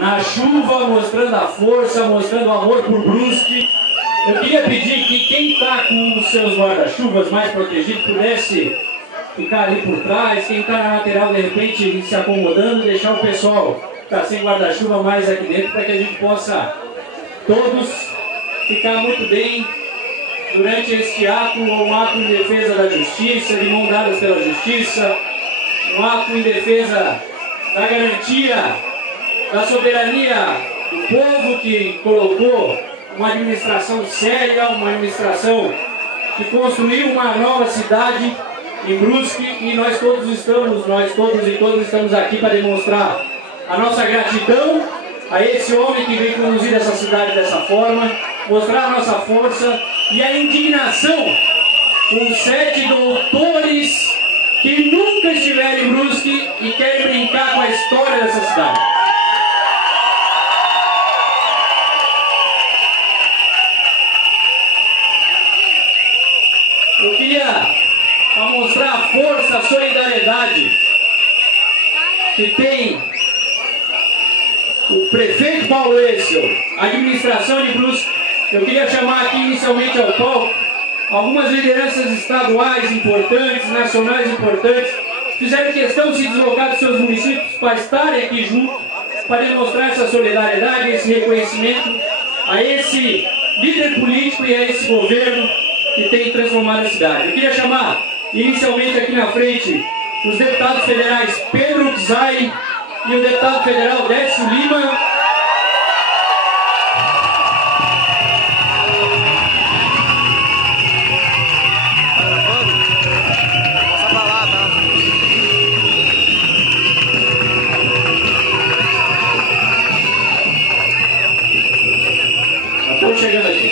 na chuva, mostrando a força, mostrando o amor por Brusque. Eu queria pedir que quem está com os seus guarda-chuvas mais protegidos pudesse ficar ali por trás, quem está na lateral de repente se acomodando, deixar o pessoal que está sem guarda-chuva mais aqui dentro para que a gente possa todos ficar muito bem durante este ato, um ato em defesa da justiça, de mãos dadas pela justiça, um ato em defesa da garantia da soberania do povo que colocou uma administração séria, uma administração que construiu uma nova cidade em Brusque, e nós todos e todas estamos aqui para demonstrar a nossa gratidão a esse homem que veio conduzir essa cidade dessa forma, mostrar a nossa força e a indignação com 7 doutores que nunca estiveram em Brusque e querem brincar com a história dessa cidade. Eu queria, para mostrar a força, a solidariedade que tem o prefeito Paulo Essel, a administração de Brusque, eu queria chamar aqui inicialmente ao palco algumas lideranças estaduais importantes, nacionais importantes, fizeram questão de se deslocar dos seus municípios para estarem aqui junto, para demonstrar essa solidariedade, esse reconhecimento a esse líder político e a esse governo que tem transformado a cidade. Eu queria chamar inicialmente aqui na frente os deputados federais Pedro Czai e o deputado federal Décio Lima. Estou chegando aqui.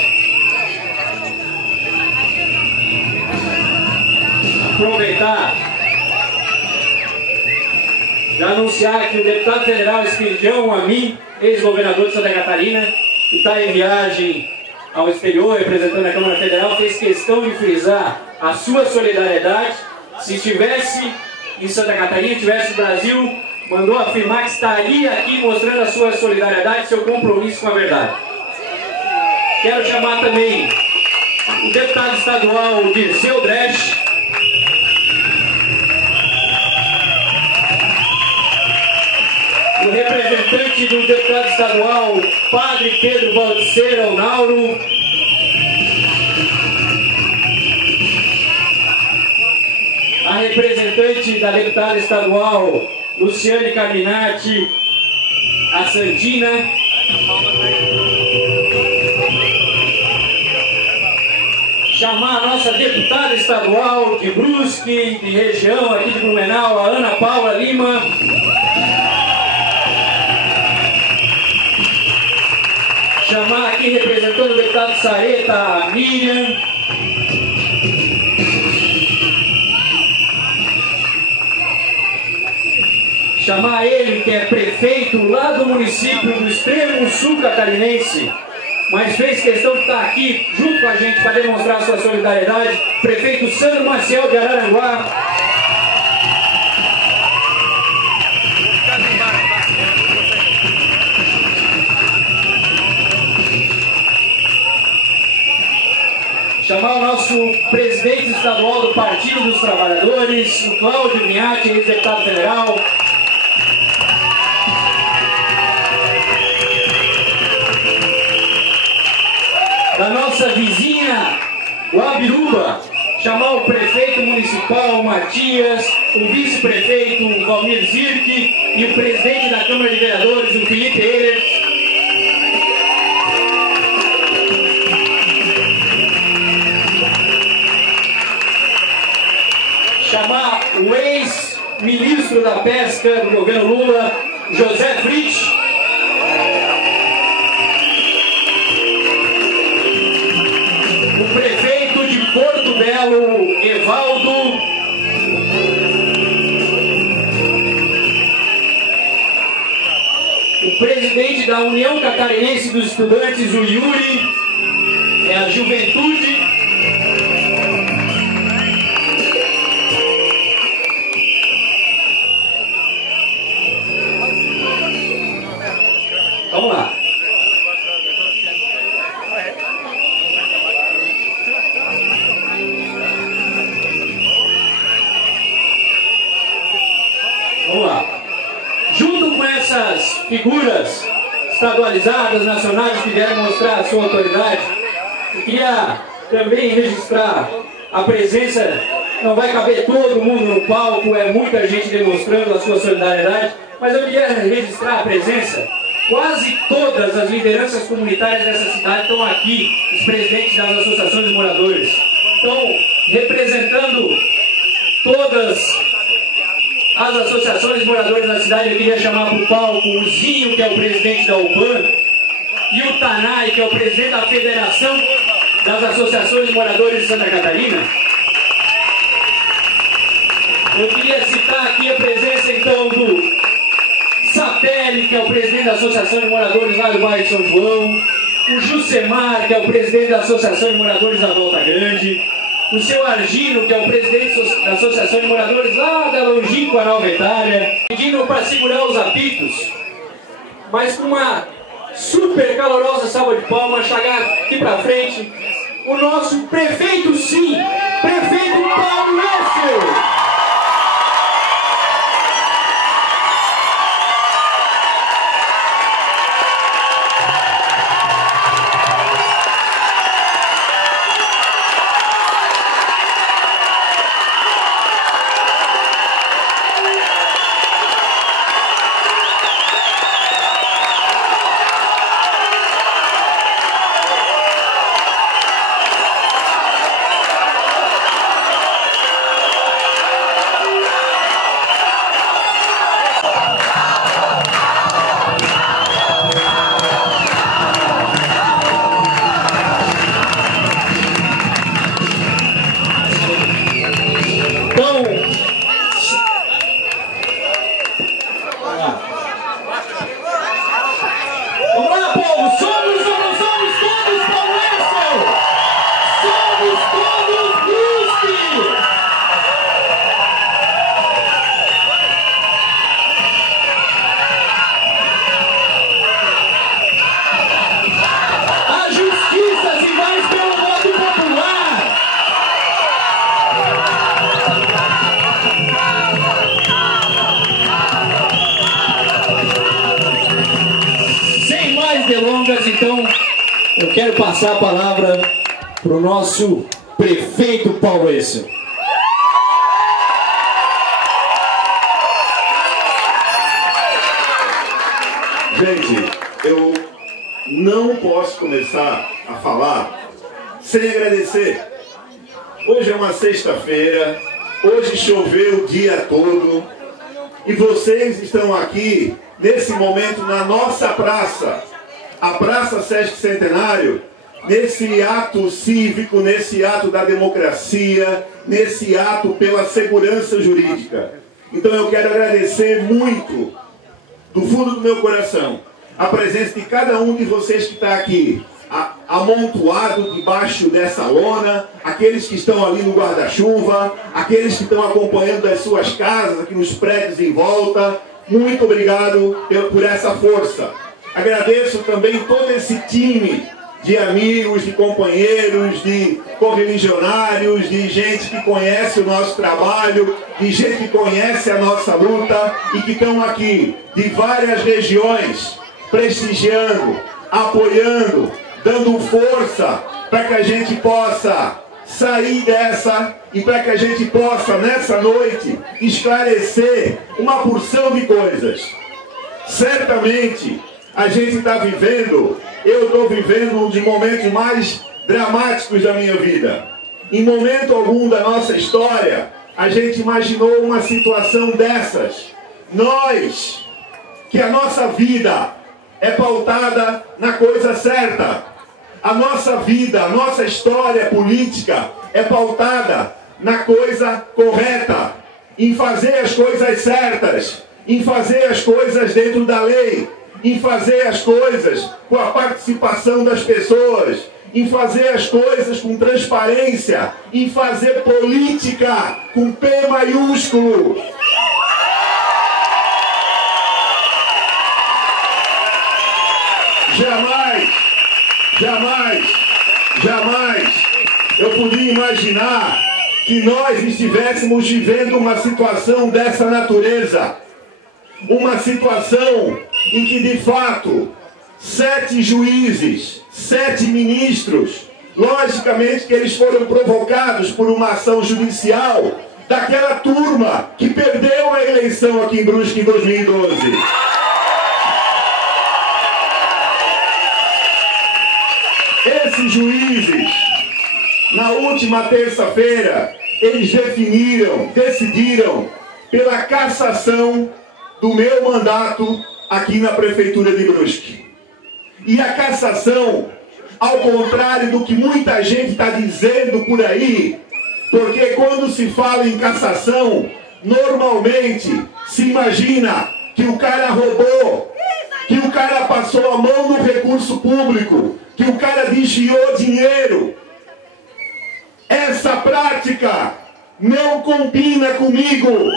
Aproveitar de anunciar que o deputado federal Espiridião Amin, ex-governador de Santa Catarina, que está em viagem ao exterior representando a Câmara Federal, fez questão de frisar a sua solidariedade. Se estivesse em Santa Catarina, estivesse no Brasil, mandou afirmar que estaria aqui mostrando a sua solidariedade, seu compromisso com a verdade. Quero chamar também o deputado estadual Dirceu Dresch, o representante do deputado estadual Padre Pedro Baldiceira Nauro, a representante da deputada estadual Luciane Carminati, a Santina, chamar a nossa deputada estadual de Brusque, de região aqui de Blumenau, a Ana Paula Lima, chamar aqui representando o deputado Sareta, a Miriam, chamar ele que é prefeito lá do município do extremo sul catarinense, mas fez questão de estar aqui junto com a gente para demonstrar a sua solidariedade, prefeito Sandro Maciel de Araranguá. Chamar o nosso presidente estadual do Partido dos Trabalhadores, o Cláudio Vinhati, ex-deputado federal. Da nossa vizinha Guabiruba, chamar o prefeito municipal Matias, o vice-prefeito Valmir Zirk e o presidente da Câmara de Vereadores, o Felipe Ehlers. Chamar o ex-ministro da Pesca do governo Lula, José Fritz. O prefeito de Porto Belo, Evaldo. O presidente da União Catarinense dos Estudantes, o Yuri, é a juventude. Vamos lá. Vamos lá. Junto com essas figuras estadualizadas, nacionais, que vieram mostrar a sua autoridade, eu queria também registrar a presença. Não vai caber todo mundo no palco, é muita gente demonstrando a sua solidariedade, mas eu queria registrar a presença. Quase todas as lideranças comunitárias dessa cidade estão aqui, os presidentes das associações de moradores. Então, representando todas as associações de moradores da cidade, eu queria chamar para o palco o Zinho, que é o presidente da UBAN, e o Tanay, que é o presidente da Federação das Associações de Moradores de Santa Catarina. Eu queria citar aqui a presença, então, do Sapelli, que é o presidente da Associação de Moradores lá do bairro de São João, o Jusemar, que é o presidente da Associação de Moradores da Volta Grande, o seu Argino, que é o presidente da Associação de Moradores lá da longínqua Nova Itália, pedindo para segurar os apitos, mas com uma super calorosa salva de palmas, chegar aqui para frente, o nosso prefeito, sim, prefeito Paulo Wessel. Então, eu quero passar a palavra para o nosso prefeito Paulo Wessel. Gente, eu não posso começar a falar sem agradecer. Hoje é uma sexta-feira, hoje choveu o dia todo e vocês estão aqui nesse momento na nossa praça, a Praça Sesc Centenário, nesse ato cívico, nesse ato da democracia, nesse ato pela segurança jurídica. Então eu quero agradecer muito, do fundo do meu coração, a presença de cada um de vocês que está aqui, amontoado debaixo dessa lona, aqueles que estão ali no guarda-chuva, aqueles que estão acompanhando das suas casas, aqui nos prédios em volta. Muito obrigado por essa força. Agradeço também todo esse time de amigos, de companheiros, de correligionários, de gente que conhece o nosso trabalho, de gente que conhece a nossa luta e que estão aqui de várias regiões, prestigiando, apoiando, dando força para que a gente possa sair dessa e para que a gente possa, nessa noite, esclarecer uma porção de coisas. Certamente, a gente está vivendo, eu estou vivendo um dos momentos mais dramáticos da minha vida. Em momento algum da nossa história, a gente imaginou uma situação dessas. Nós, que a nossa vida é pautada na coisa certa. A nossa vida, a nossa história política é pautada na coisa correta, em fazer as coisas certas, em fazer as coisas dentro da lei, em fazer as coisas com a participação das pessoas, em fazer as coisas com transparência, em fazer política com P maiúsculo. Jamais eu podia imaginar que nós estivéssemos vivendo uma situação dessa natureza. Uma situação em que, de fato, 7 juízes, 7 ministros, logicamente que eles foram provocados por uma ação judicial daquela turma que perdeu a eleição aqui em Brusque em 2012. Esses juízes, na última terça-feira, eles decidiram pela cassação do meu mandato aqui na Prefeitura de Brusque. E a cassação, ao contrário do que muita gente está dizendo por aí, porque quando se fala em cassação, normalmente se imagina que o cara roubou, que o cara passou a mão no recurso público, que o cara desviou dinheiro. Essa prática não combina comigo.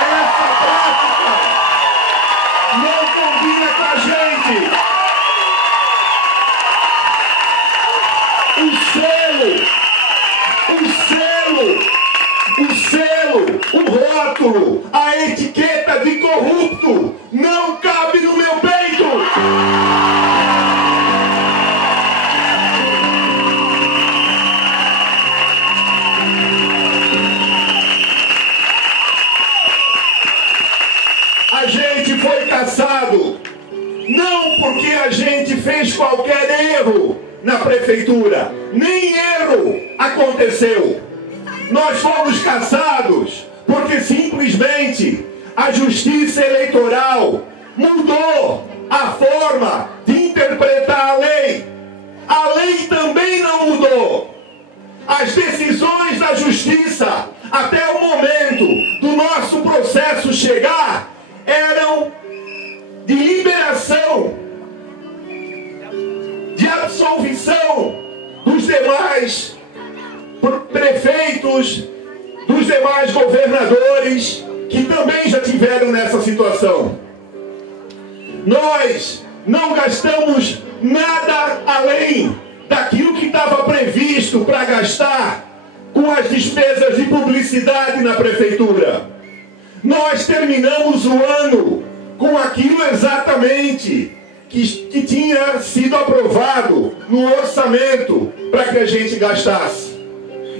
Essa prática não combina com a gente. O rótulo, a etiqueta de corrupto não cabe no meu peito. A gente foi cassado, não porque a gente fez qualquer erro na prefeitura, nem erro aconteceu. Nós fomos cassados porque simplesmente a Justiça Eleitoral mudou a forma de interpretar a lei. A lei também não mudou. As decisões da Justiça, até o momento do nosso processo chegar, eram de liberação, de absolvição dos demais prefeitos, dos demais governadores que também já tiveram nessa situação. Nós não gastamos nada além daquilo que estava previsto para gastar com as despesas de publicidade na prefeitura. Nós terminamos o ano com aquilo exatamente que tinha sido aprovado no orçamento para que a gente gastasse.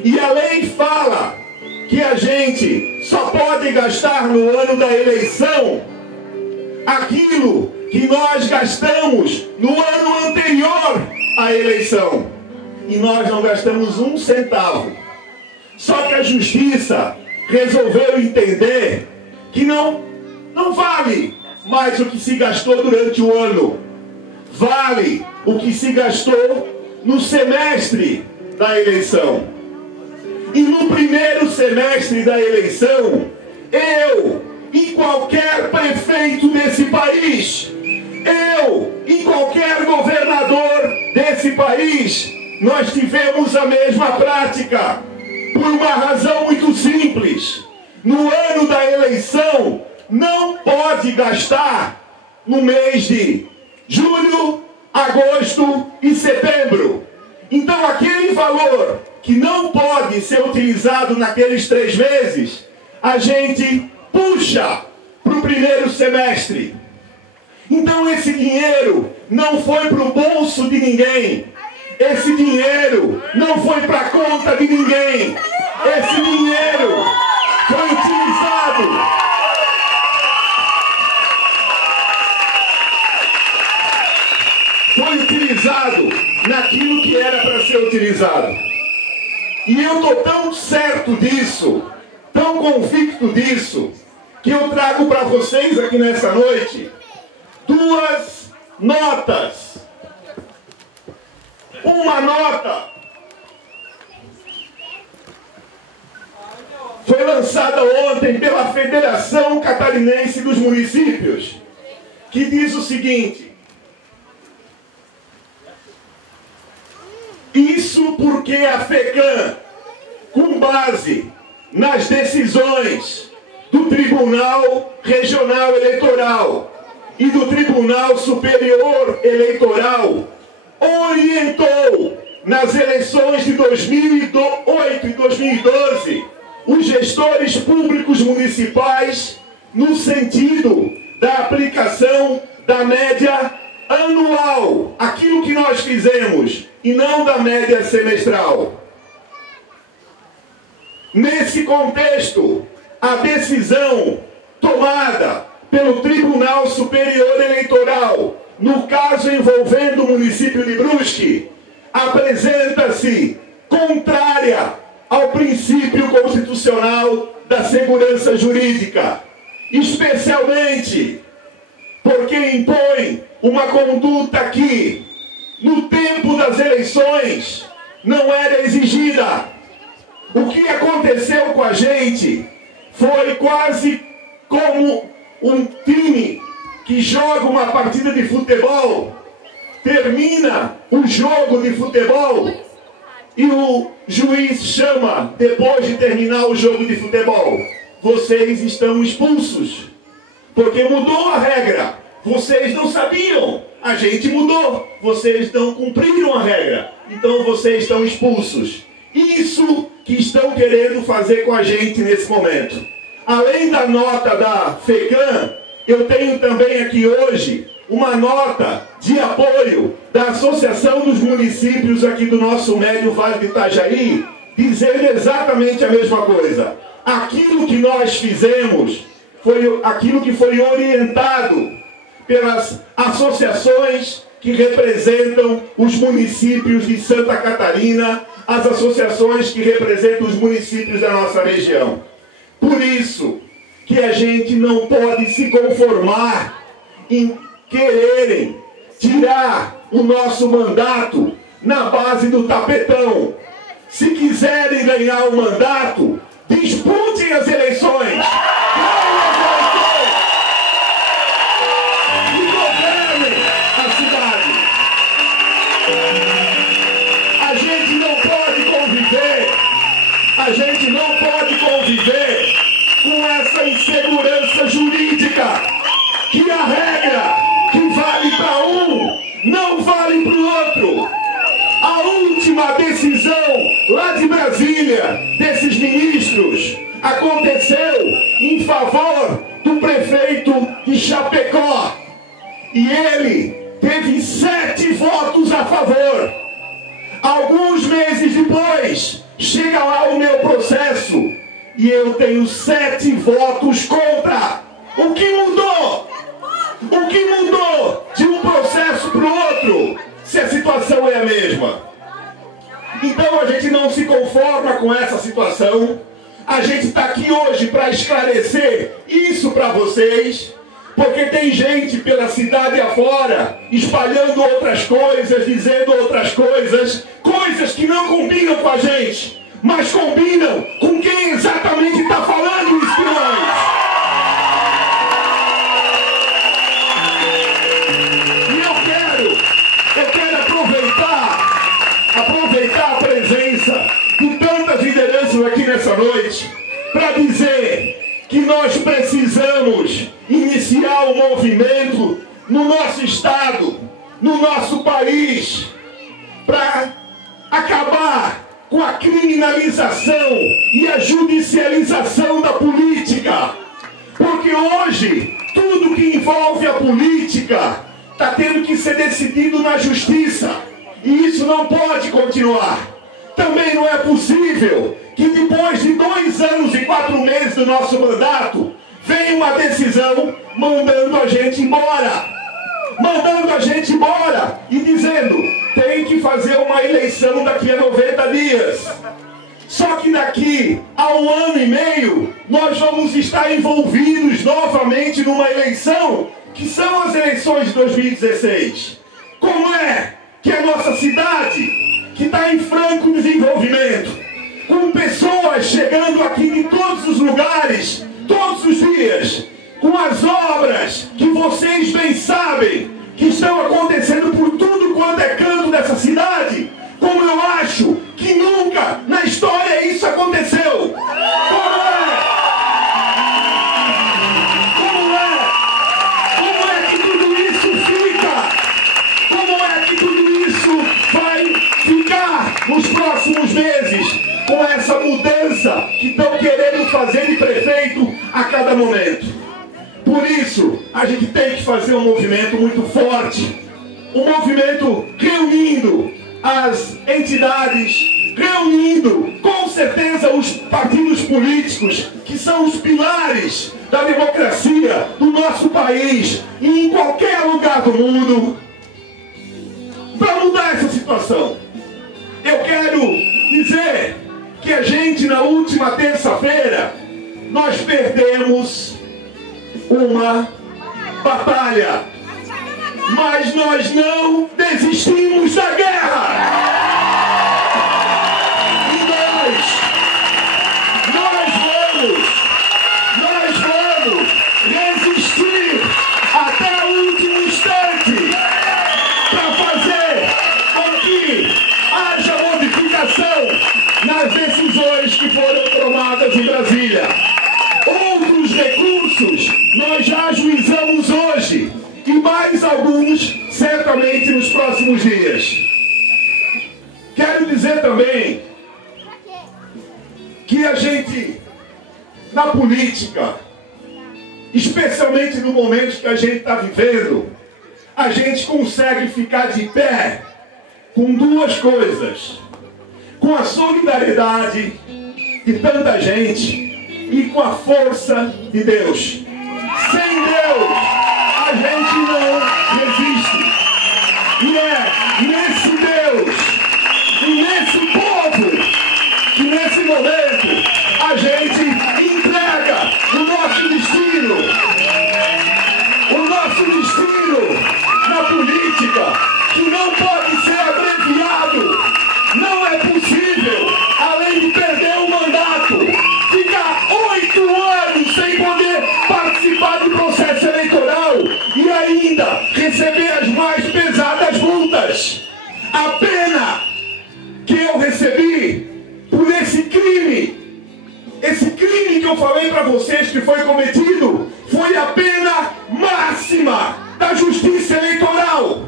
E a lei fala que a gente só pode gastar no ano da eleição aquilo que nós gastamos no ano anterior à eleição. E nós não gastamos um centavo. Só que a Justiça resolveu entender que não vale mais o que se gastou durante o ano. Vale o que se gastou no semestre da eleição. E no primeiro semestre da eleição, eu e qualquer prefeito desse país, eu e qualquer governador desse país, nós tivemos a mesma prática, por uma razão muito simples. No ano da eleição, não pode gastar no mês de julho, agosto e setembro. Então aquele valor que não pode ser utilizado naqueles 3 meses, a gente puxa para o primeiro semestre. Então esse dinheiro não foi para o bolso de ninguém. Esse dinheiro não foi para a conta de ninguém. Esse dinheiro foi utilizado naquilo que era para ser utilizado. E eu estou tão certo disso, tão convicto disso, que eu trago para vocês aqui nessa noite 2 notas. Uma nota foi lançada ontem pela Federação Catarinense dos Municípios, que diz o seguinte: isso porque a FECAM, com base nas decisões do Tribunal Regional Eleitoral e do Tribunal Superior Eleitoral orientou nas eleições de 2008 e 2012 os gestores públicos municipais no sentido da aplicação da média anual, aquilo que nós fizemos, e não da média semestral. Nesse contexto, a decisão tomada pelo Tribunal Superior Eleitoral, no caso envolvendo o município de Brusque, apresenta-se contrária ao princípio constitucional da segurança jurídica, especialmente porque impõe uma conduta que, no tempo das eleições, não era exigida. O que aconteceu com a gente foi quase como um time que joga uma partida de futebol, termina o jogo de futebol e o juiz chama, depois de terminar o jogo de futebol: vocês estão expulsos, porque mudou a regra. Vocês não sabiam, a gente mudou, vocês não cumpriram a regra, então vocês estão expulsos. Isso que estão querendo fazer com a gente nesse momento. Além da nota da FECAM, eu tenho também aqui hoje uma nota de apoio da Associação dos Municípios aqui do nosso Médio Vale do Itajaí, dizendo exatamente a mesma coisa. Aquilo que nós fizemos foi aquilo que foi orientado pelas associações que representam os municípios de Santa Catarina, as associações que representam os municípios da nossa região. Por isso que a gente não pode se conformar em quererem tirar o nosso mandato na base do tapetão. Se quiserem ganhar o mandato, disputem as eleições. E governem a cidade. A gente não pode conviver com essa insegurança jurídica, que a regra que vale para um não vale para o outro. A última decisão lá de Brasília, desses ministros, aconteceu em favor do prefeito de Chapecó. E ele teve 7 votos a favor. Alguns meses depois, chega lá o meu processo e eu tenho 7 votos contra. O que mudou? O que mudou de um processo para o outro, se a situação é a mesma? Então a gente não se conforma com essa situação. A gente está aqui hoje para esclarecer isso para vocês, porque tem gente pela cidade afora espalhando outras coisas, dizendo outras coisas, coisas que não combinam com a gente, mas combinam com quem exatamente está falando isso para nós. Eu quero aproveitar a presença de tantas lideranças aqui nessa noite para dizer que nós precisamos iniciar um movimento no nosso estado, no nosso país, para acabar com a criminalização e a judicialização da política. Porque hoje, tudo que envolve a política está tendo que ser decidido na justiça. E isso não pode continuar. Também não é possível que depois de 2 anos e 4 meses do nosso mandato, venha uma decisão mandando a gente embora. Mandando a gente embora e dizendo: tem que fazer uma eleição daqui a 90 dias. Só que daqui a 1 ano e meio, nós vamos estar envolvidos novamente numa eleição, que são as eleições de 2016. Como é que a nossa cidade, que está em franco desenvolvimento, com pessoas chegando aqui de todos os lugares, todos os dias, com as obras que vocês bem sabem que estão acontecendo por tudo quanto é canto dessa cidade, como eu acho que nunca na história isso aconteceu. Como é que cada momento. Por isso, a gente tem que fazer um movimento muito forte, um movimento reunindo as entidades, reunindo com certeza os partidos políticos, que são os pilares da democracia do nosso país e em qualquer lugar do mundo, para mudar essa situação. Eu quero dizer que a gente, na última terça-feira, nós perdemos uma batalha, mas nós não desistimos da guerra. E nós vamos resistir até o último instante para fazer com que haja modificação nas decisões que foram tomadas em Brasília. Outros recursos nós já ajuizamos hoje e mais alguns certamente nos próximos dias. Quero dizer também que a gente, na política, especialmente no momento que a gente está vivendo, a gente consegue ficar de pé com duas coisas: com a solidariedade de tanta gente e com a força de Deus. Sem Deus, a gente não resiste. E é nesse Deus e nesse povo que nesse momento a gente entrega o nosso destino. O nosso destino na política, que não pode ser abreviado. Não é possível, além de perder o mandato, ficar 8 anos sem poder participar do processo eleitoral e ainda receber as mais pesadas multas. A pena que eu recebi por esse crime que eu falei para vocês que foi cometido, foi a pena máxima da justiça eleitoral.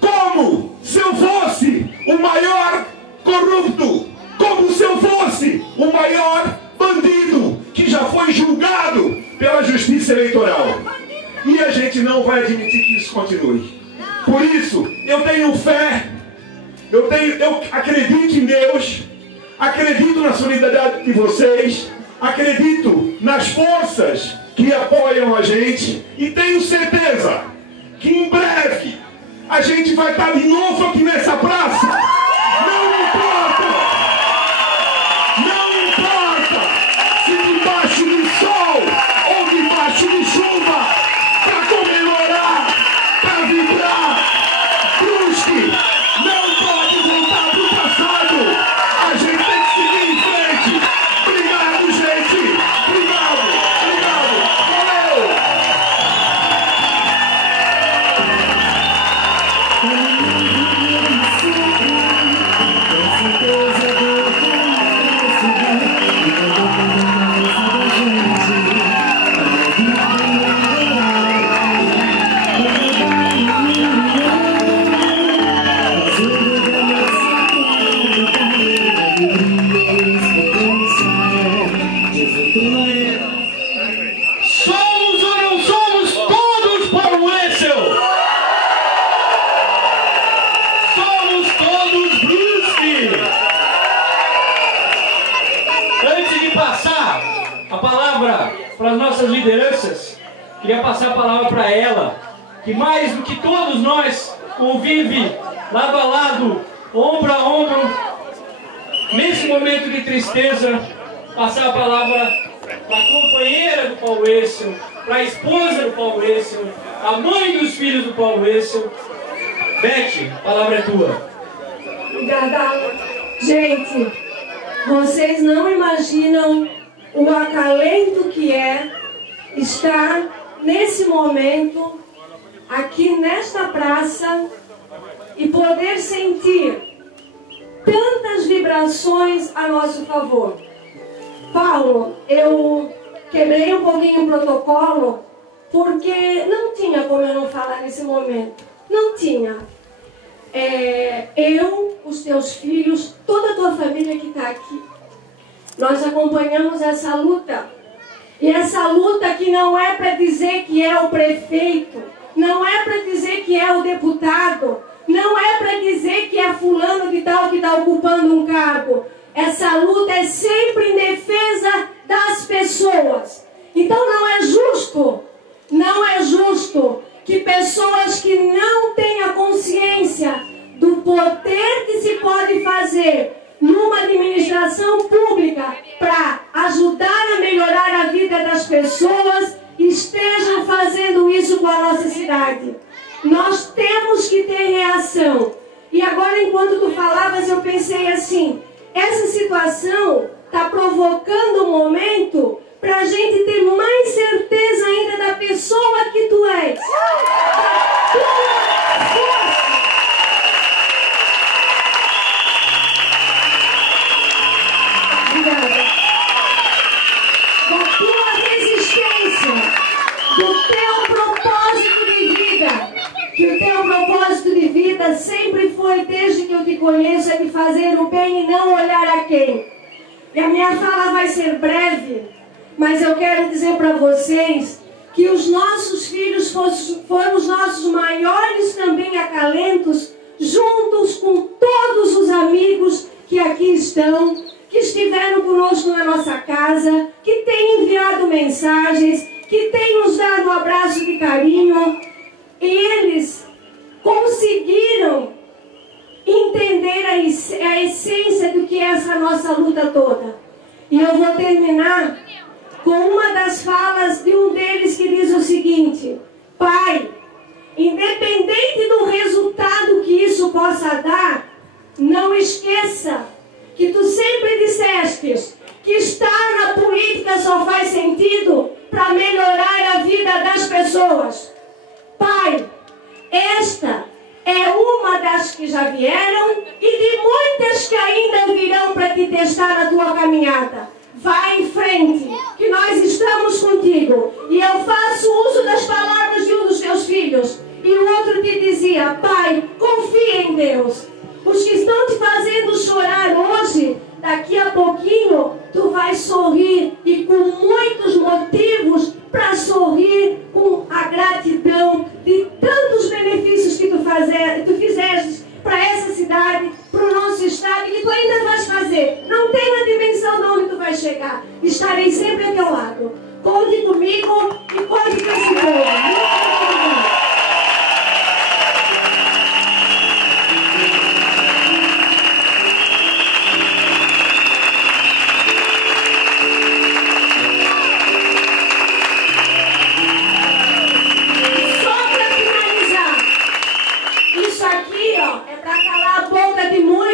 Como se eu fosse o maior corrupto, como se eu fosse o maior bandido que já foi julgado pela justiça eleitoral. E a gente não vai admitir que isso continue. Por isso, eu tenho fé, eu acredito em Deus, acredito na solidariedade de vocês, acredito nas forças que apoiam a gente e tenho certeza que em breve a gente vai estar de novo aqui nessa praça. Não importa se debaixo do sol ou debaixo de chuva, para comemorar, para vibrar. Brusque não pode voltar para o passado. A gente tem que seguir em frente. Obrigado, gente. Obrigado. Valeu. Somos ou não somos todos Paulo-Wessel? Somos todos Brusque. Antes de passar a palavra para as nossas lideranças, queria passar a palavra para ela, que mais do que todos nós convive lado a lado, ombro a ombro, nesse momento de tristeza. Passar a palavra para a companheira do Paulo-Wessel, para a esposa do Paulo-Wessel, a mãe dos filhos do Paulo-Wessel. Beth, a palavra é tua. Obrigada. Gente, vocês não imaginam o acalento que é estar nesse momento aqui nesta praça e poder sentir tantas vibrações a nosso favor. Paulo, eu quebrei um pouquinho o protocolo porque não tinha como eu não falar nesse momento. Não tinha. Eu, os teus filhos, toda a tua família que está aqui, nós acompanhamos essa luta E essa luta que não é para dizer que é o prefeito, não é para dizer que é o deputado, não é para dizer que é fulano de tal que está ocupando um cargo. Essa luta é sempre em defesa das pessoas. Então não é justo que pessoas que não têm a consciência do poder que se pode fazer numa administração pública para ajudar a melhorar a vida das pessoas estejam fazendo isso com a nossa cidade. Nós temos que ter reação. E agora, enquanto tu falavas, eu pensei assim, essa situação está provocando um momento para a gente ter mais certeza ainda da pessoa que tu és. Da tua força. Obrigada. Da tua resistência, do teu propósito de vida. Que o teu propósito de vida sempre foi, desde que eu te conheço, é de fazer o bem e não olhar a quem. E a minha fala vai ser breve, mas eu quero dizer para vocês que os nossos filhos foram os nossos maiores também acalentos, juntos com todos os amigos que aqui estão, que estiveram conosco na nossa casa, que têm enviado mensagens, que têm nos dado um abraço de carinho. E eles conseguiram entender a essência do que é essa nossa luta toda. E eu vou terminar com uma das falas de um deles que diz o seguinte: Pai, independente do resultado que isso possa dar, não esqueça que tu sempre disseste que estar na política só faz sentido para melhorar a vida das pessoas. Pai, esta é uma das que já vieram e de muitas que ainda virão para te testar na tua caminhada. Vai em frente, que nós estamos contigo. E eu faço uso das palavras de um dos teus filhos. E o outro te dizia: Pai, confia em Deus. Os que estão te fazendo chorar hoje, daqui a pouquinho, tu vais sorrir, e com muitos motivos para sorrir, com a gratidão de tantos benefícios que tu fizeste para essa cidade, para o nosso estado, e que tu ainda vais fazer. Não tem a dimensão de onde tu vais chegar. Estarei sempre ao teu lado. Conte comigo e conte com esse povo. Muito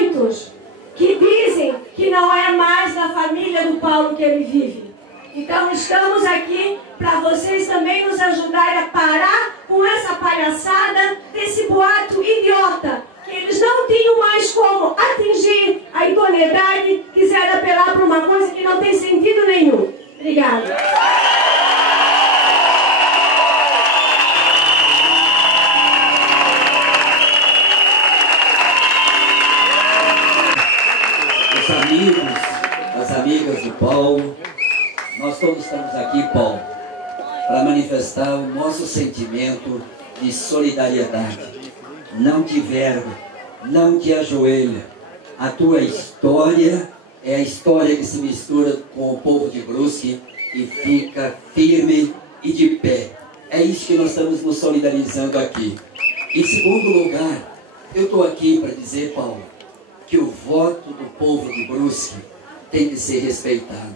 obrigada. Que dizem que não é mais da família do Paulo que ele vive. Então estamos aqui para vocês também nos ajudarem a parar com essa palhaçada desse boato idiota, que eles não tinham mais como atingir a idoneidade, quiseram apelar para uma coisa que não tem sentido nenhum. Obrigada. As amigas do Paulo, nós todos estamos aqui, Paulo, para manifestar o nosso sentimento de solidariedade. Não te verga, não te ajoelha. A tua história é a história que se mistura com o povo de Brusque e fica firme e de pé. É isso que nós estamos nos solidarizando aqui. Em segundo lugar, eu estou aqui para dizer, Paulo, que o voto do povo de Brusque tem que ser respeitado,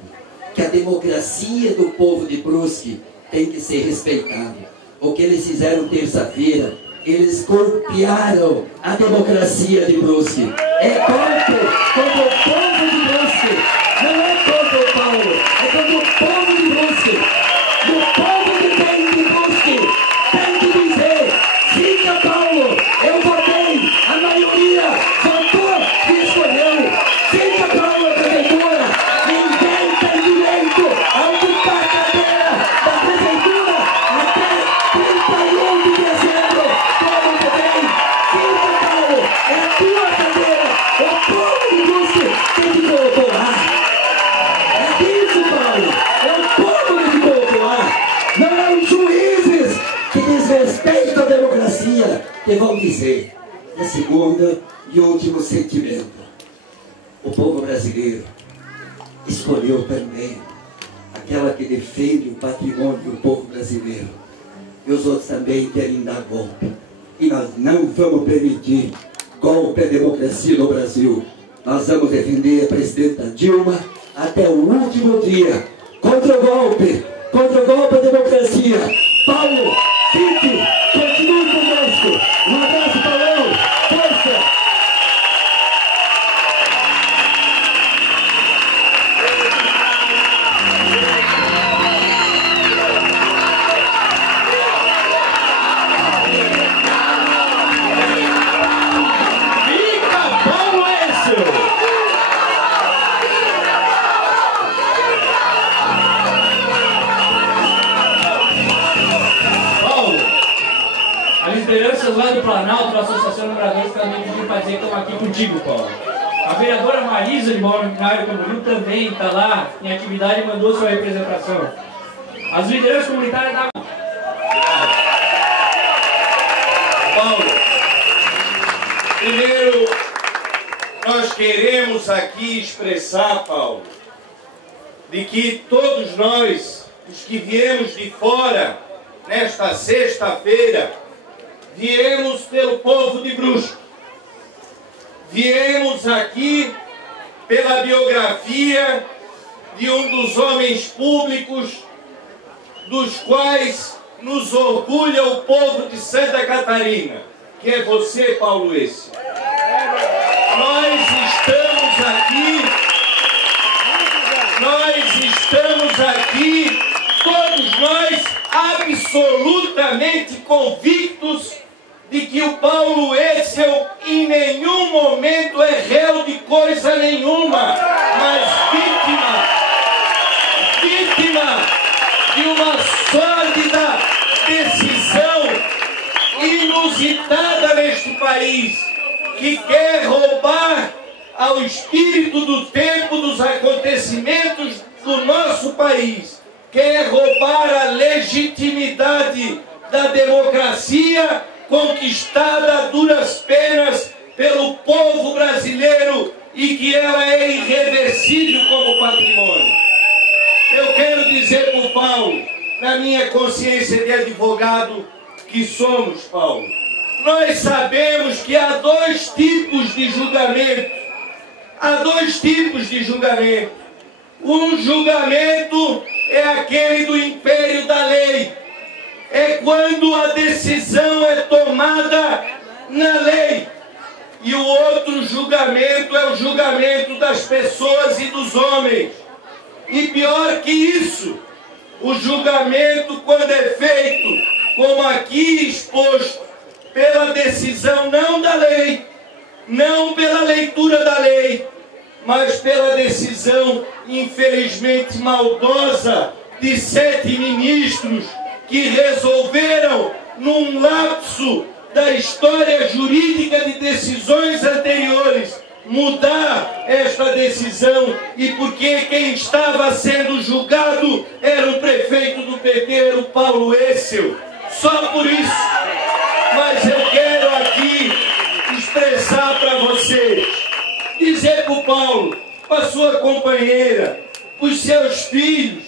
que a democracia do povo de Brusque tem que ser respeitada. O que eles fizeram terça-feira, eles golpearam a democracia de Brusque. É contra o povo de Brusque, não é contra o Paulo, é contra o povo de Brusque. E o povo que tem de Brusque tem que dizer: fica, Paulo, eu votei, a maioria votou e escolheu. Fica, Paulo, a prefeitura. Ninguém tem direito a ocupar a cadeira da prefeitura até 31 de dezembro do ano que vem. Fica, Paulo, é a tua cadeira. O povo de Brusque tem que colaborar. respeito à democracia, que vão dizer. A segunda e último sentimento. O povo brasileiro escolheu também aquela que defende o patrimônio do povo brasileiro. E os outros também querem dar golpe. E nós não vamos permitir golpe à democracia no Brasil. Nós vamos defender a presidenta Dilma até o último dia. Contra o golpe à democracia. Paulo, fique, continue conosco. Um abraço, Paulão. Força! Lá do Planalto, da Associação de Moradores, também pediu para dizer que estão aqui contigo, Paulo. A vereadora Marisa de Balneário Camboriú também está lá em atividade e mandou sua representação. As lideranças comunitárias da... Paulo, primeiro nós queremos aqui expressar, Paulo, de que todos nós, os que viemos de fora, nesta sexta-feira, viemos pelo povo de Brusque. Viemos aqui pela biografia de um dos homens públicos dos quais nos orgulha o povo de Santa Catarina, que é você, Paulo Êcio. Nós estamos aqui, todos nós, absolutamente convictos de que o Paulo Êcio em nenhum momento é réu de coisa nenhuma, mas vítima de uma sórdida decisão inusitada neste país, que quer roubar ao espírito do tempo dos acontecimentos do nosso país, quer roubar a legitimidade da democracia conquistada a duras penas pelo povo brasileiro e que ela é irreversível como patrimônio. Eu quero dizer para o Paulo, na minha consciência de advogado que somos, Paulo, nós sabemos que há dois tipos de julgamento. Há dois tipos de julgamento. Um julgamento é aquele do império da lei. É quando a decisão é tomada na lei. E o outro julgamento é o julgamento das pessoas e dos homens. E pior que isso, o julgamento, quando é feito, como aqui exposto, pela decisão não da lei, não pela leitura da lei, mas pela decisão, infelizmente maldosa, de 7 ministros que resolveram, num lapso da história jurídica de decisões anteriores, mudar esta decisão, e porque quem estava sendo julgado era o prefeito do PT, o Paulo Êcio. Só por isso. Mas eu quero aqui expressar para vocês, dizer para o Paulo, para a sua companheira, para os seus filhos,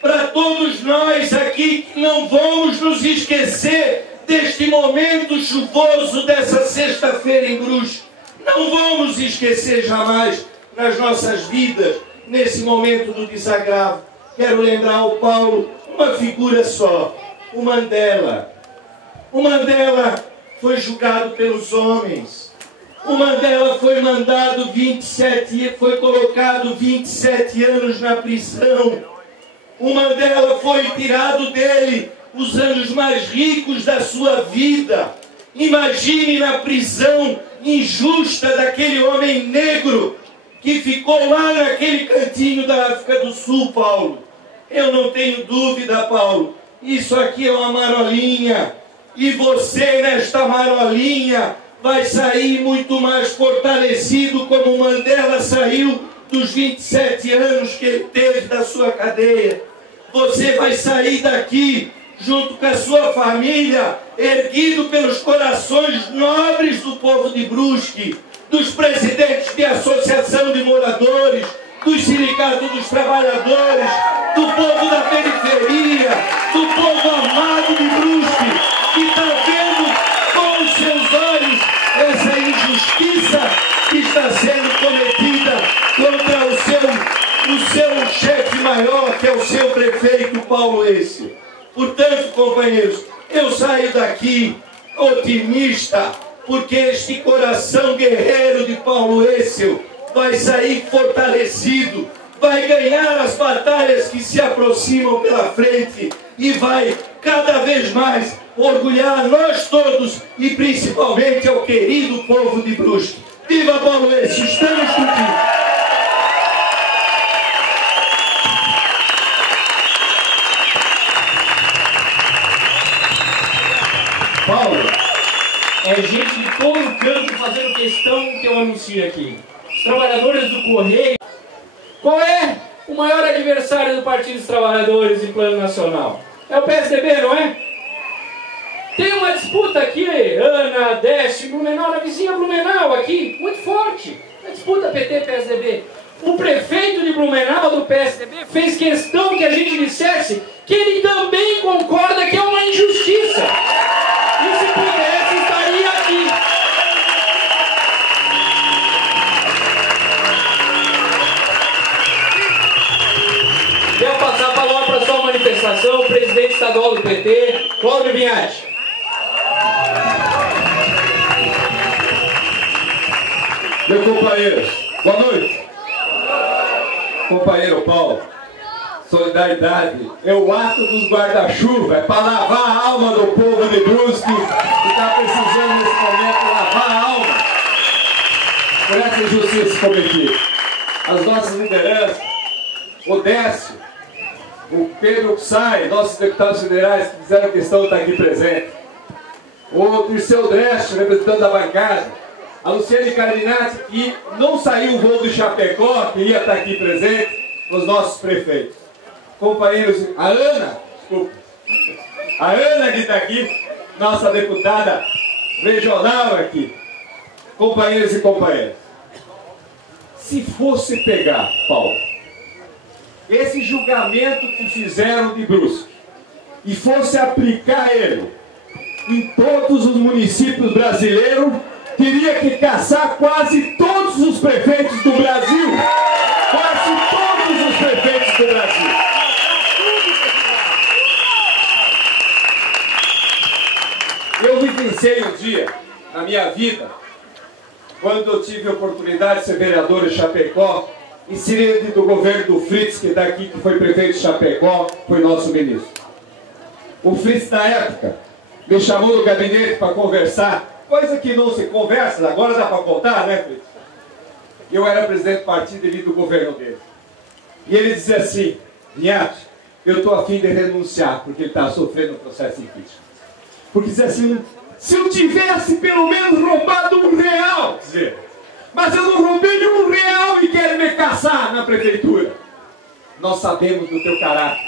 para todos nós aqui, que não vamos nos esquecer deste momento chuvoso dessa sexta-feira em Brusque. Não vamos esquecer jamais nas nossas vidas, nesse momento do desagravo. Quero lembrar ao Paulo uma figura só, o Mandela. O Mandela foi julgado pelos homens. O Mandela foi foi colocado 27 anos na prisão. O Mandela foi tirado dele os anos mais ricos da sua vida. Imagine na prisão injusta daquele homem negro que ficou lá naquele cantinho da África do Sul, Paulo. Eu não tenho dúvida, Paulo, isso aqui é uma marolinha, e você nesta marolinha vai sair muito mais fortalecido, como Mandela saiu dos 27 anos que ele teve da sua cadeia. Você vai sair daqui junto com a sua família, erguido pelos corações nobres do povo de Brusque, dos presidentes de associação de moradores, dos sindicatos dos trabalhadores, do povo da periferia, do povo amado de Brusque, que está vendo com os seus olhos essa injustiça que está sendo cometida contra o seu chefe maior, que é o seu prefeito Paulo Êcio. Portanto, companheiros, eu saio daqui otimista, porque este coração guerreiro de Paulo Êcio vai sair fortalecido, vai ganhar as batalhas que se aproximam pela frente e vai cada vez mais orgulhar nós todos e principalmente ao querido povo de Brusque. Viva Paulo Êcio, estamos contigo! Paulo, é gente de todo o canto fazendo questão que eu anuncio aqui. Os trabalhadores do Correio. Qual é o maior adversário do Partido dos Trabalhadores em plano nacional? É o PSDB, não é? Tem uma disputa aqui, Ana, Décio, Blumenau, na vizinha Blumenau aqui, muito forte. A disputa PT-PSDB. O prefeito de Blumenau, do PSDB, fez questão que a gente dissesse que ele também concorda que é uma injustiça. E se pudesse, estaria aqui. Quero passar a palavra para a sua manifestação, o presidente estadual do PT, Cláudio Vinhati. Meus companheiros, boa noite. Companheiro Paulo, solidariedade é o ato dos guarda-chuva, é para lavar a alma do povo de Brusque, que está precisando nesse momento lavar a alma por essa injustiça cometida. As nossas lideranças, o Décio, o Pedro Kussai, nossos deputados federais que fizeram questão de estar aqui presente, o Dirceu Dresch, representante da bancada, a Luciane Cardinati, que não saiu o voo do Chapecó, que ia estar aqui presente, os nossos prefeitos. Companheiros, a Ana que está aqui, nossa deputada regional aqui. Companheiros e companheiras, se fosse pegar, Paulo, esse julgamento que fizeram de Brusque e fosse aplicar ele em todos os municípios brasileiros, teria que caçar quase todos os prefeitos do Brasil. Quase todos os prefeitos do Brasil. Eu vivenciei um dia na minha vida, quando eu tive a oportunidade de ser vereador em Chapecó, e seria do governo do Fritz, que está aqui, que foi prefeito de Chapecó, foi nosso ministro. O Fritz, na época, me chamou no gabinete para conversar, coisa que não se conversa, agora dá para contar, né, Fritz? Eu era presidente do partido e do governo dele. E ele dizia assim: Vinhati, eu estou a fim de renunciar, porque ele está sofrendo um processo de impeachment. Porque dizia assim: se eu tivesse pelo menos roubado R$1, dizer, mas eu não roubei R$1 e quero me caçar na prefeitura. Nós sabemos do teu caráter.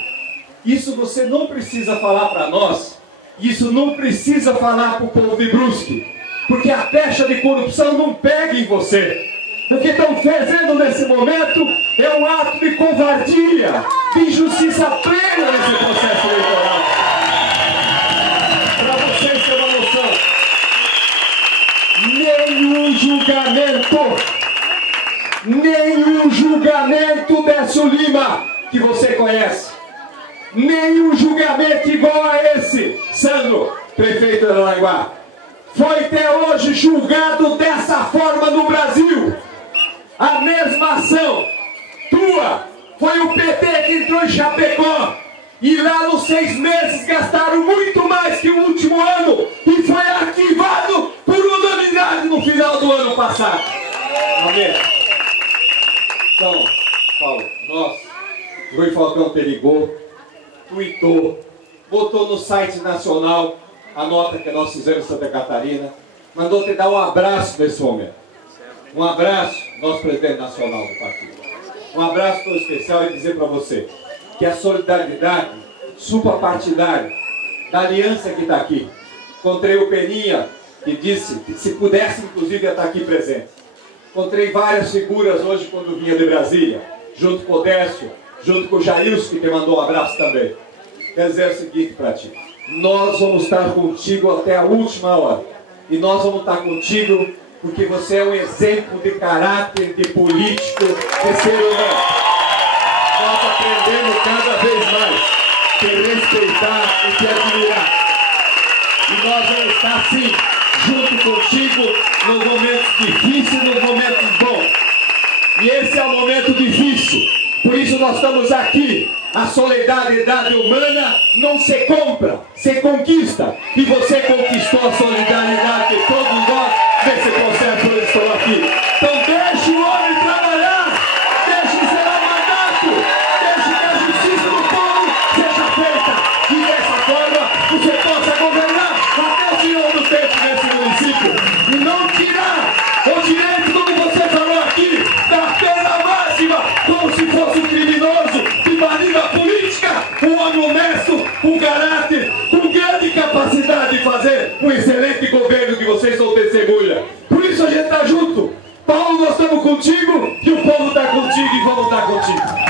Isso você não precisa falar para nós. Isso não precisa falar para o povo de Brusque. Porque a pecha de corrupção não pega em você. O que estão fazendo nesse momento é um ato de covardia, de injustiça plena nesse processo eleitoral. Para vocês terem uma noção, nenhum julgamento Décio Lima que você conhece, nenhum julgamento igual a esse, Sandro, prefeito de Aranguá, foi até hoje julgado dessa forma no Brasil. A mesma ação tua foi o PT que entrou em Chapecó e lá nos 6 meses gastaram muito mais que o último ano e foi arquivado por unanimidade no final do ano passado. Amém. Então, Paulo, nós, Rui Falcão te ligou, tuitou, botou no site nacional a nota que nós fizemos em Santa Catarina, mandou te dar um abraço nesse momento. Um abraço, nosso presidente nacional do partido. Um abraço todo especial e dizer para você que a solidariedade suprapartidária da aliança que está aqui. Encontrei o Peninha, que disse que se pudesse, inclusive, ia estar aqui presente. Encontrei várias figuras hoje quando vinha de Brasília, junto com o Décio, junto com o Jailson, que te mandou um abraço também. Quer dizer o seguinte para ti: nós vamos estar contigo até a última hora. E nós vamos estar contigo porque você é um exemplo de caráter, de político, de ser humano. Nós aprendemos cada vez mais te respeitar e te admirar. E nós vamos estar sim, junto contigo, nos momentos difíceis e nos momentos bons. E esse é um momento difícil, por isso nós estamos aqui. A solidariedade humana não se compra, se conquista. E você conquistou a solidariedade de todos nós nesse processo que eu estou aqui. Então deixe o homem trabalhar, deixe de ser o mandato, deixe que a justiça do povo seja feita. E dessa forma você possa governar até o final do tempo nesse município. E não tirar o direito, como você falou aqui, da pena máxima, como se fosse um criminoso. Da política, um homem honesto, com caráter, com grande capacidade de fazer um excelente governo que vocês são testemunha. Por isso a gente está junto. Paulo, nós estamos contigo e o povo está contigo e vamos estar contigo.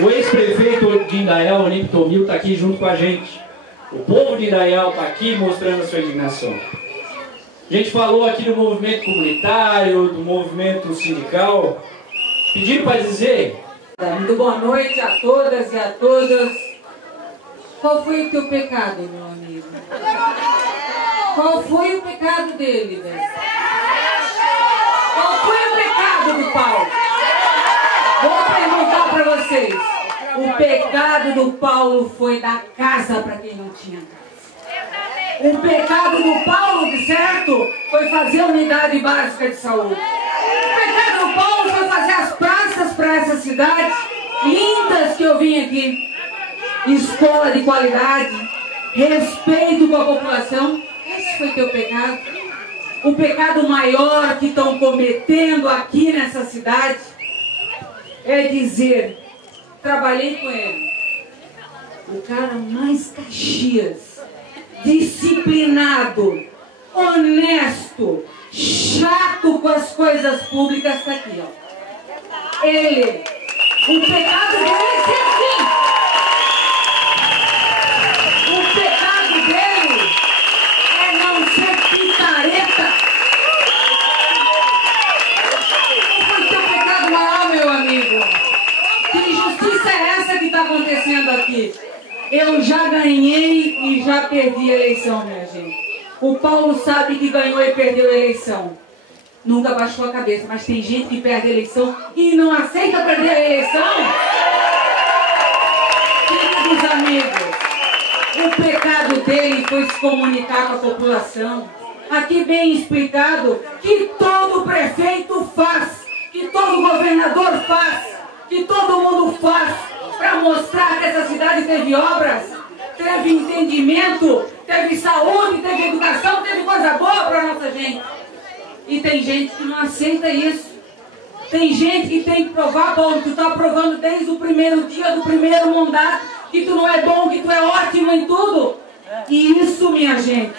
O ex-prefeito de Indaial, Olímpio Tomil, está aqui junto com a gente. O povo de Indaial está aqui mostrando a sua indignação. A gente falou aqui do movimento comunitário, do movimento sindical. Pediram para dizer... Muito boa noite a todas e a todos. Qual foi o teu pecado, meu amigo? Qual foi o pecado dele, velho? Qual foi o pecado do Paulo? Vou perguntar para vocês. O pecado do Paulo foi dar casa para quem não tinha casa. O pecado do Paulo, certo, foi fazer unidade básica de saúde. O pecado do Paulo foi fazer as praças para essa cidade lindas que eu vim aqui. Escola de qualidade, respeito com a população. Esse foi teu pecado. O pecado maior que estão cometendo aqui nessa cidade é dizer, trabalhei com ele, o cara mais Caxias, disciplinado, honesto, chato com as coisas públicas, está aqui, ó. Ele, o pecado dele é ser assim. O pecado dele é não ser picareta. Qual foi teu pecado maior, meu amigo? Que injustiça é essa que está acontecendo aqui? Eu já ganhei e já perdi a eleição, minha gente. O Paulo sabe que ganhou e perdeu a eleição. Nunca baixou a cabeça, mas tem gente que perde a eleição e não aceita perder a eleição. Queridos amigos, o pecado dele foi se comunicar com a população. Aqui bem explicado que todo prefeito faz, que todo governador faz, que todo mundo faz para mostrar que essa cidade teve obras, teve entendimento, teve saúde, teve educação, teve coisa boa para a nossa gente. E tem gente que não aceita isso. Tem gente que tem que provar, Paulo, tu está provando desde o primeiro dia do primeiro mandato que tu não é bom, que tu é ótimo em tudo. E isso, minha gente,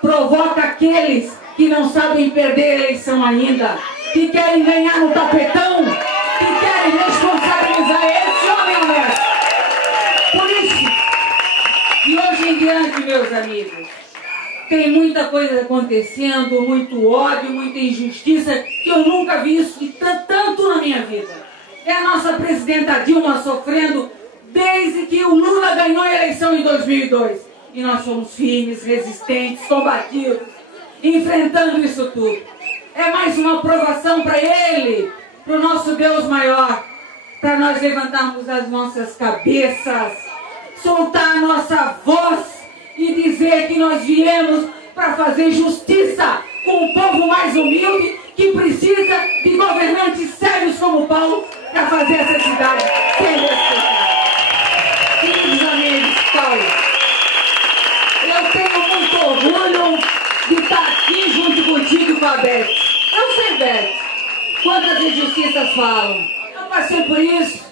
provoca aqueles que não sabem perder a eleição ainda, que querem ganhar no tapetão, que querem responsabilizar esse homem honesto. Por isso, de hoje em diante, meus amigos, tem muita coisa acontecendo, muito ódio, muita injustiça, que eu nunca vi isso tanto na minha vida. É a nossa presidenta Dilma sofrendo desde que o Lula ganhou a eleição em 2002. E nós somos firmes, resistentes, combativos, enfrentando isso tudo. É mais uma aprovação para ele, para o nosso Deus maior, para nós levantarmos as nossas cabeças, soltar a nossa voz e dizer que nós viemos para fazer justiça com o povo mais humilde que precisa de governantes sérios como Paulo para fazer essa cidade ser respeitada. Queridos amigos, Paulo, eu tenho muito orgulho de estar aqui junto contigo e com a Beth. Eu sei, Beth, quantas injustiças falam. Eu passei por isso.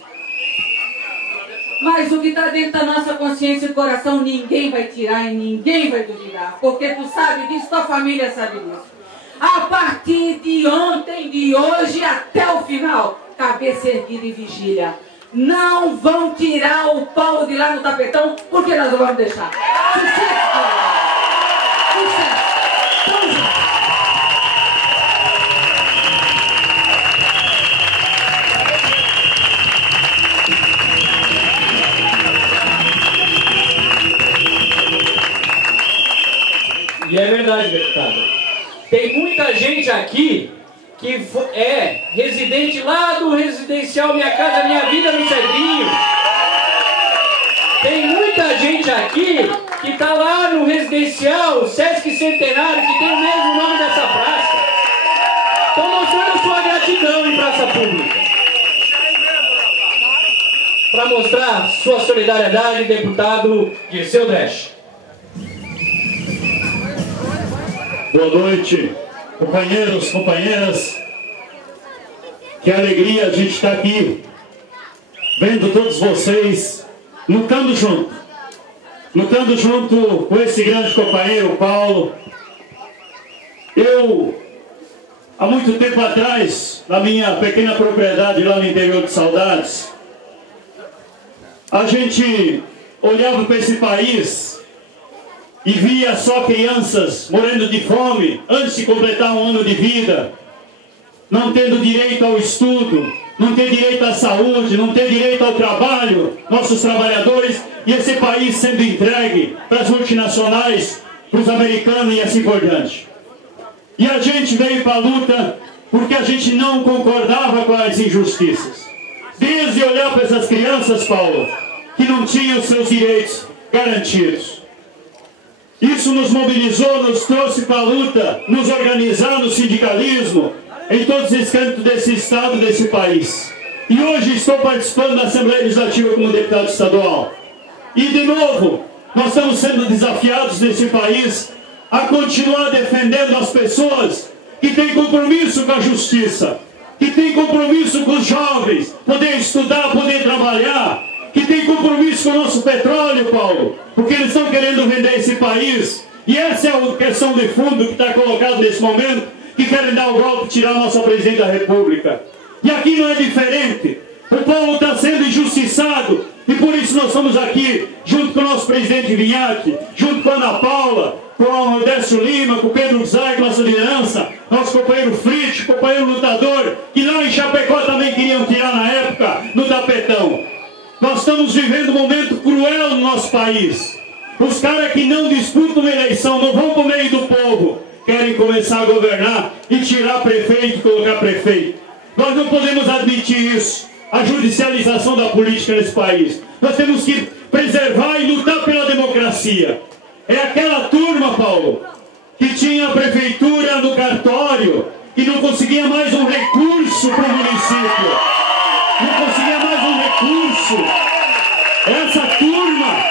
Mas o que está dentro da nossa consciência e coração ninguém vai tirar e ninguém vai duvidar. Porque tu sabe disso, tua família sabe disso. A partir de ontem, de hoje até o final, cabeça erguida e vigília. Não vão tirar o Paulo de lá no tapetão, porque nós não vamos deixar. Sucesso, sucesso. E é verdade, deputado. Tem muita gente aqui que é residente lá do residencial Minha Casa Minha Vida no Cedrinho. Tem muita gente aqui que está lá no residencial Sesc Centenário, que tem o mesmo nome dessa praça. Estou mostrando sua gratidão em praça pública. Para mostrar sua solidariedade, deputado Dirceu Dresch. Boa noite, companheiros, companheiras. Que alegria a gente estar aqui, vendo todos vocês lutando junto com esse grande companheiro, Paulo. Eu, há muito tempo atrás, na minha pequena propriedade lá no interior de Saudades, a gente olhava para esse país e via só crianças morrendo de fome antes de completar um ano de vida, não tendo direito ao estudo, não ter direito à saúde, não ter direito ao trabalho, nossos trabalhadores, e esse país sendo entregue para as multinacionais, para os americanos e assim por diante. E a gente veio para a luta porque a gente não concordava com as injustiças. Desde olhar para essas crianças, Paulo, que não tinham seus direitos garantidos. Isso nos mobilizou, nos trouxe para a luta, nos organizar no sindicalismo, em todos os cantos desse estado, desse país. E hoje estou participando da Assembleia Legislativa como deputado estadual. E de novo, nós estamos sendo desafiados nesse país a continuar defendendo as pessoas que têm compromisso com a justiça, que têm compromisso com os jovens, poder estudar, poder trabalhar, que tem compromisso com o nosso petróleo, Paulo, porque eles estão querendo vender esse país. E essa é a questão de fundo que está colocada nesse momento, que querem dar o golpe e tirar a nossa presidente da República. E aqui não é diferente. O povo está sendo injustiçado, e por isso nós estamos aqui, junto com o nosso presidente Vinhaque, junto com a Ana Paula, com o Décio Lima, com o Pedro Zay, com a nossa liderança, nosso companheiro Fritz, companheiro lutador, que lá em Chapecó também queriam tirar na época, no tapetão. Nós estamos vivendo um momento cruel no nosso país. Os caras que não disputam uma eleição, não vão para o meio do povo, querem começar a governar e tirar prefeito e colocar prefeito. Nós não podemos admitir isso, a judicialização da política nesse país. Nós temos que preservar e lutar pela democracia. É aquela turma, Paulo, que tinha a prefeitura no cartório, que não conseguia mais um recurso para o município. Não conseguia mais um recurso. Essa turma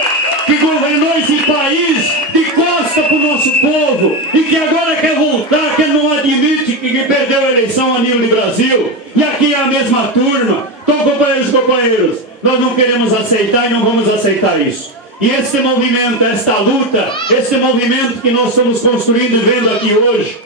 que governou esse país de costa para o nosso povo e que agora quer voltar, que não admite que perdeu a eleição a nível de Brasil. E aqui é a mesma turma. Então, companheiros e companheiros, nós não queremos aceitar e não vamos aceitar isso. E este movimento, esta luta, este movimento que nós estamos construindo e vendo aqui hoje,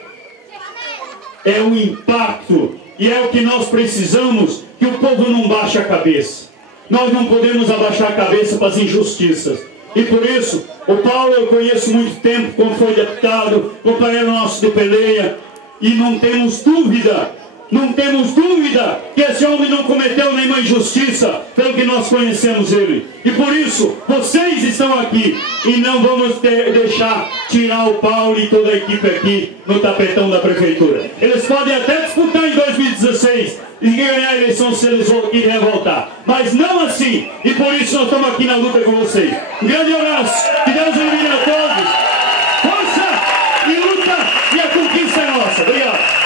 é um impacto e é o que nós precisamos, que o povo não baixe a cabeça. Nós não podemos abaixar a cabeça para as injustiças. E por isso, o Paulo eu conheço muito tempo, como foi deputado, companheiro nosso de peleia, e não temos dúvida Não temos dúvida que esse homem não cometeu nenhuma injustiça, pelo que nós conhecemos ele. E por isso, vocês estão aqui e não vamos deixar tirar o Paulo e toda a equipe aqui no tapetão da prefeitura. Eles podem até disputar em 2016 e ganhar a eleição se eles querem voltar. Mas não assim. E por isso nós estamos aqui na luta com vocês. Um grande abraço. Que Deus ilumine a todos. Força e luta e a conquista é nossa. Obrigado.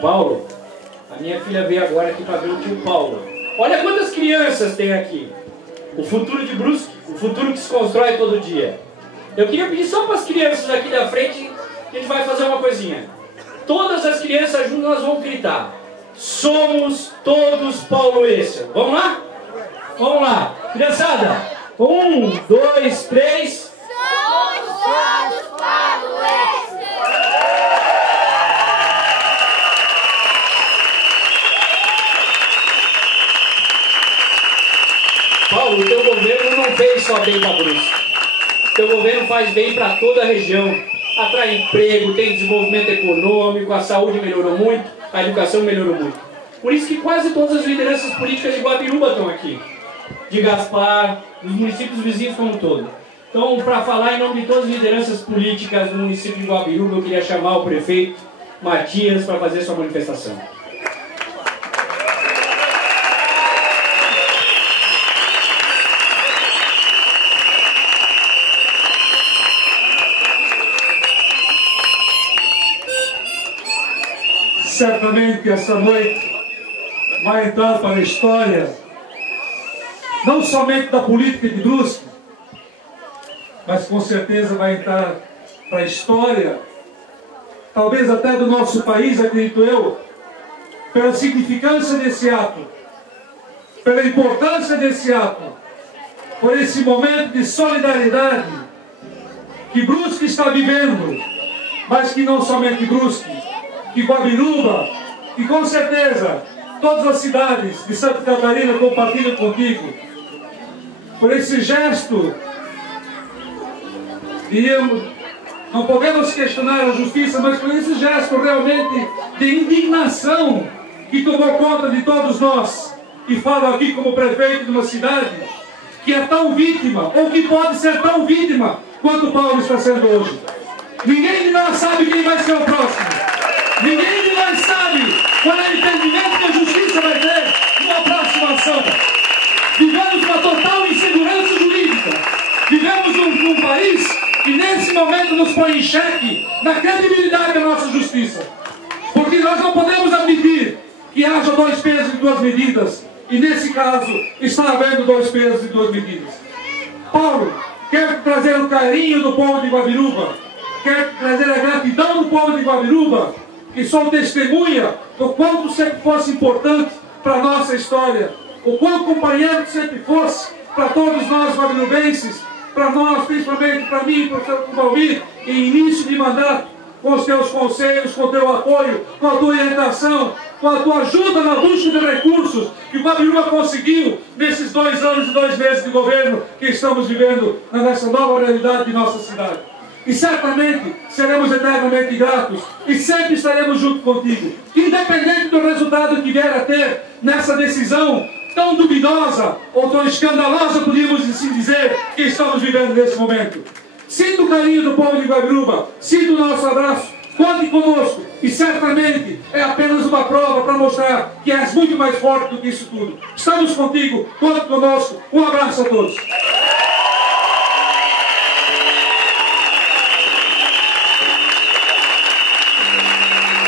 Paulo, a minha filha veio agora aqui para ver o tio Paulo. Olha quantas crianças tem aqui. O futuro de Brusque, o futuro que se constrói todo dia. Eu queria pedir só para as crianças aqui da frente, que a gente vai fazer uma coisinha. Todas as crianças juntas nós vamos gritar: somos todos pauloenses. Vamos lá? Vamos lá. Criançada, 1, 2, 3. Somos todos pauloenses. Paulo, o teu governo não fez só bem para Brusque. O teu governo faz bem para toda a região. Atrai emprego, tem desenvolvimento econômico, a saúde melhorou muito, a educação melhorou muito. Por isso que quase todas as lideranças políticas de Guabiruba estão aqui. De Gaspar, dos municípios vizinhos como um todo. Então, para falar em nome de todas as lideranças políticas do município de Guabiruba, eu queria chamar o prefeito Matias para fazer sua manifestação. Certamente essa noite vai entrar para a história, não somente da política de Brusque, mas com certeza vai entrar para a história, talvez até do nosso país, acredito eu, pela significância desse ato, pela importância desse ato, por esse momento de solidariedade que Brusque está vivendo, mas que não somente Brusque, que Guabiruba, e com certeza todas as cidades de Santa Catarina compartilham contigo. Por esse gesto, não podemos questionar a justiça, mas por esse gesto realmente de indignação que tomou conta de todos nós, e falo aqui como prefeito de uma cidade que é tão vítima, ou que pode ser tão vítima, quanto Paulo está sendo hoje. Ninguém de nós sabe quem vai ser o próximo. Ninguém de nós sabe qual é o entendimento que a justiça vai ter numa próxima ação. Vivemos uma total insegurança jurídica. Vivemos num país que nesse momento nos põe em xeque na credibilidade da nossa justiça. Porque nós não podemos admitir que haja 2 pesos e 2 medidas. E nesse caso está havendo 2 pesos e 2 medidas. Paulo, quero trazer o carinho do povo de Guabiruba. Quero trazer a gratidão do povo de Guabiruba, que sou testemunha do quanto sempre fosse importante para a nossa história, o quanto companheiro sempre fosse para todos nós guabirubenses, para nós, principalmente para mim, professor Valmir, em início de mandato, com os teus conselhos, com o teu apoio, com a tua orientação, com a tua ajuda na busca de recursos que o Guabiruba conseguiu nesses 2 anos e 2 meses de governo que estamos vivendo nessa nova realidade de nossa cidade. E certamente seremos eternamente gratos e sempre estaremos junto contigo, independente do resultado que vier a ter nessa decisão tão duvidosa ou tão escandalosa, podíamos assim dizer, que estamos vivendo nesse momento. Sinta o carinho do povo de Guabiruba, sinta o nosso abraço, conte conosco, e certamente é apenas uma prova para mostrar que és muito mais forte do que isso tudo. Estamos contigo, conte conosco, um abraço a todos.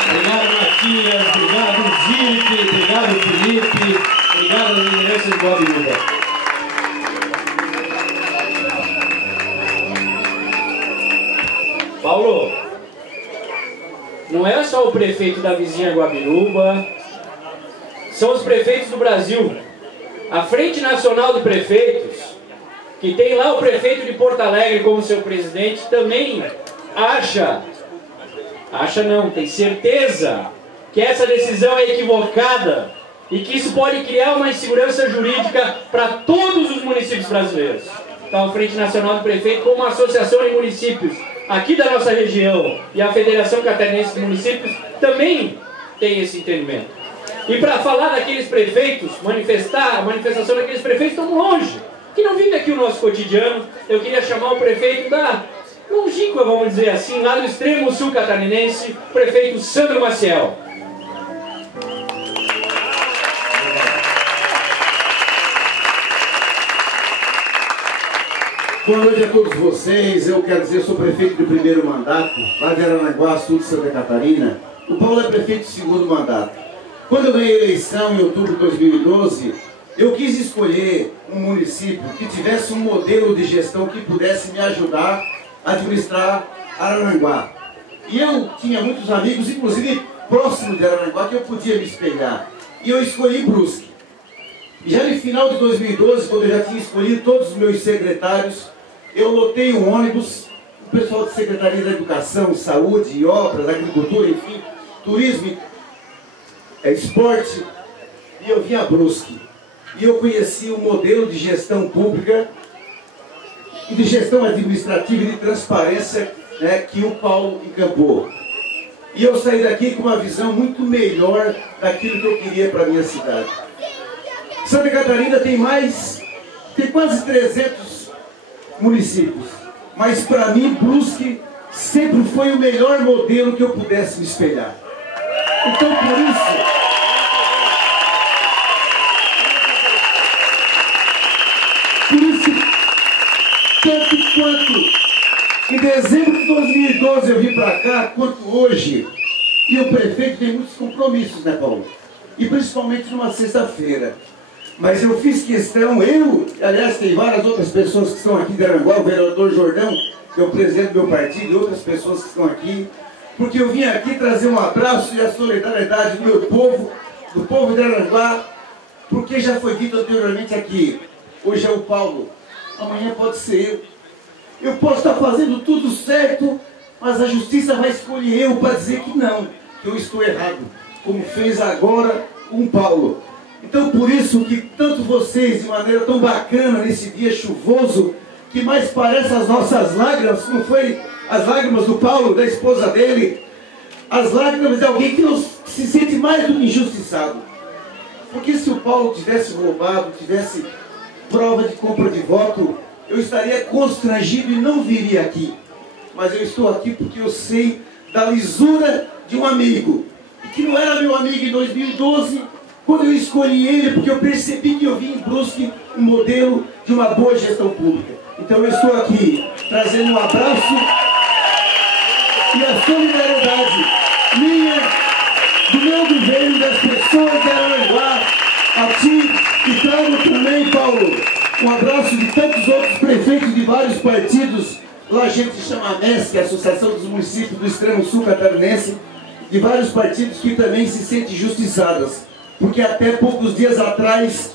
Obrigado, Matias, obrigado, Zilke, obrigado, Felipe, obrigado às lideranças de Guabiruba. Paulo, não é só o prefeito da vizinha Guabiruba, são os prefeitos do Brasil. A Frente Nacional de Prefeitos, que tem lá o prefeito de Porto Alegre como seu presidente, também acha não, tem certeza que essa decisão é equivocada e que isso pode criar uma insegurança jurídica para todos os municípios brasileiros. Então, a Frente Nacional do Prefeito, como uma associação de municípios aqui da nossa região e a Federação Catarinense de Municípios, também tem esse entendimento. E para falar daqueles prefeitos, a manifestação daqueles prefeitos tão longe, que não vivem aqui o nosso cotidiano, eu queria chamar o prefeito da longínqua, vamos dizer assim, lá do extremo sul catarinense, o prefeito Sandro Maciel. Boa noite a todos vocês. Eu quero dizer, eu sou prefeito de primeiro mandato, lá de Aranaguá, sul de Santa Catarina. O Paulo é prefeito de segundo mandato. Quando eu ganhei a eleição em outubro de 2012, eu quis escolher um município que tivesse um modelo de gestão que pudesse me ajudar a administrar Aranaguá. E eu tinha muitos amigos, inclusive próximo de Aranaguá, que eu podia me espelhar. E eu escolhi Brusque. Já no final de 2012, quando eu já tinha escolhido todos os meus secretários, eu lotei um ônibus, o pessoal de Secretaria da Educação, Saúde, Obras, Agricultura, enfim, Turismo, Esporte, e eu vim a Brusque. E eu conheci o modelo de gestão pública e de gestão administrativa e de transparência, né, que o Paulo encampou. E eu saí daqui com uma visão muito melhor daquilo que eu queria para a minha cidade. Santa Catarina tem quase 300 municípios, mas para mim Brusque sempre foi o melhor modelo que eu pudesse me espelhar. Então por isso, tanto quanto em dezembro de 2012 eu vim para cá, quanto hoje, e o prefeito tem muitos compromissos, né, Paulo? E principalmente numa sexta-feira. Mas eu fiz questão, aliás, tem várias outras pessoas que estão aqui de Aranguá, o vereador Jordão, que é o presidente do meu partido, e outras pessoas que estão aqui, porque eu vim aqui trazer um abraço e a solidariedade do meu povo, do povo de Aranguá, porque já foi dito anteriormente aqui, hoje é o Paulo, amanhã pode ser eu. Eu posso estar fazendo tudo certo, mas a justiça vai escolher eu para dizer que não, que eu estou errado, como fez agora com o Paulo. Então por isso que tanto vocês, de maneira tão bacana, nesse dia chuvoso, que mais parece as nossas lágrimas, como foi as lágrimas do Paulo, da esposa dele, as lágrimas de alguém que não se sente mais do que injustiçado. Porque se o Paulo tivesse roubado, tivesse prova de compra de voto, eu estaria constrangido e não viria aqui. Mas eu estou aqui porque eu sei da lisura de um amigo, e que não era meu amigo em 2012, quando eu escolhi ele, porque eu percebi que eu vim em Brusque um modelo de uma boa gestão pública. Então eu estou aqui trazendo um abraço e a solidariedade minha, do meu governo, das pessoas de Aranguá, a ti, e trago também, Paulo, um abraço de tantos outros prefeitos de vários partidos. Lá a gente chama a MESC, a Associação dos Municípios do Extremo Sul Catarinense, de vários partidos que também se sentem injustiçadas. Porque até poucos dias atrás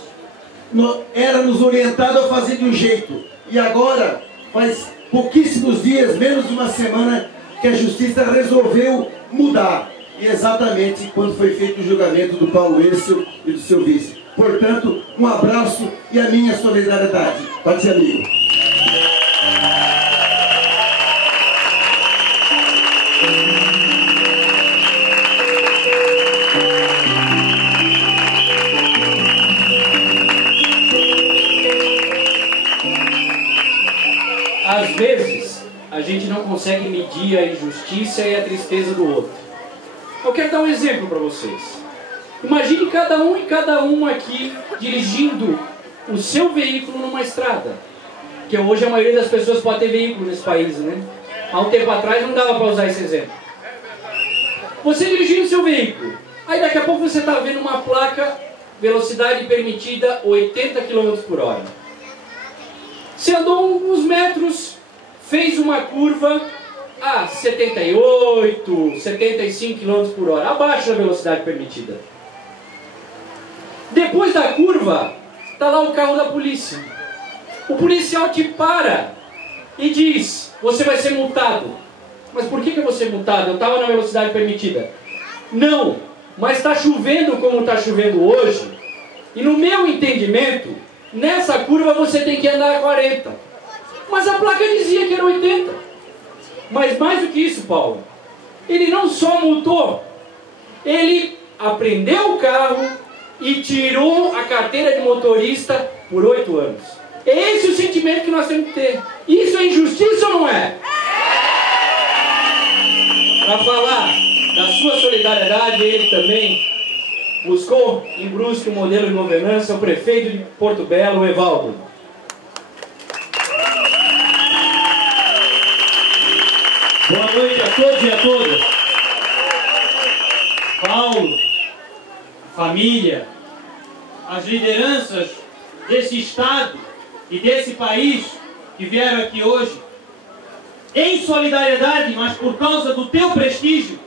era nos orientado a fazer de um jeito. E agora, faz pouquíssimos dias, menos de uma semana, que a Justiça resolveu mudar. E exatamente quando foi feito o julgamento do Paulo Êcio e do seu vice. Portanto, um abraço e a minha solidariedade. Pode ser amigo. Às vezes, a gente não consegue medir a injustiça e a tristeza do outro. Eu quero dar um exemplo para vocês. Imagine cada um e cada uma aqui dirigindo o seu veículo numa estrada. Porque hoje a maioria das pessoas pode ter veículo nesse país, né? Há um tempo atrás não dava para usar esse exemplo. Você dirigindo o seu veículo, aí daqui a pouco você está vendo uma placa, velocidade permitida 80 km por hora. Você andou uns metros, fez uma curva a 78, 75 km por hora, abaixo da velocidade permitida. Depois da curva, está lá o carro da polícia. O policial te para e diz, você vai ser multado. Mas por que eu vou ser multado? Eu estava na velocidade permitida. Não, Mas está chovendo como está chovendo hoje, e no meu entendimento, nessa curva você tem que andar a 40. Mas a placa dizia que era 80. Mas mais do que isso, Paulo, ele não só multou, ele apreendeu o carro e tirou a carteira de motorista por 8 anos. É esse o sentimento que nós temos que ter. Isso é injustiça ou não é? Para falar da sua solidariedade, ele também buscou em Brusque um modelo de governança, o prefeito de Porto Belo, o Evaldo. Boa noite a todos e a todas. Paulo, família, as lideranças desse estado e desse país que vieram aqui hoje, em solidariedade, mas por causa do teu prestígio,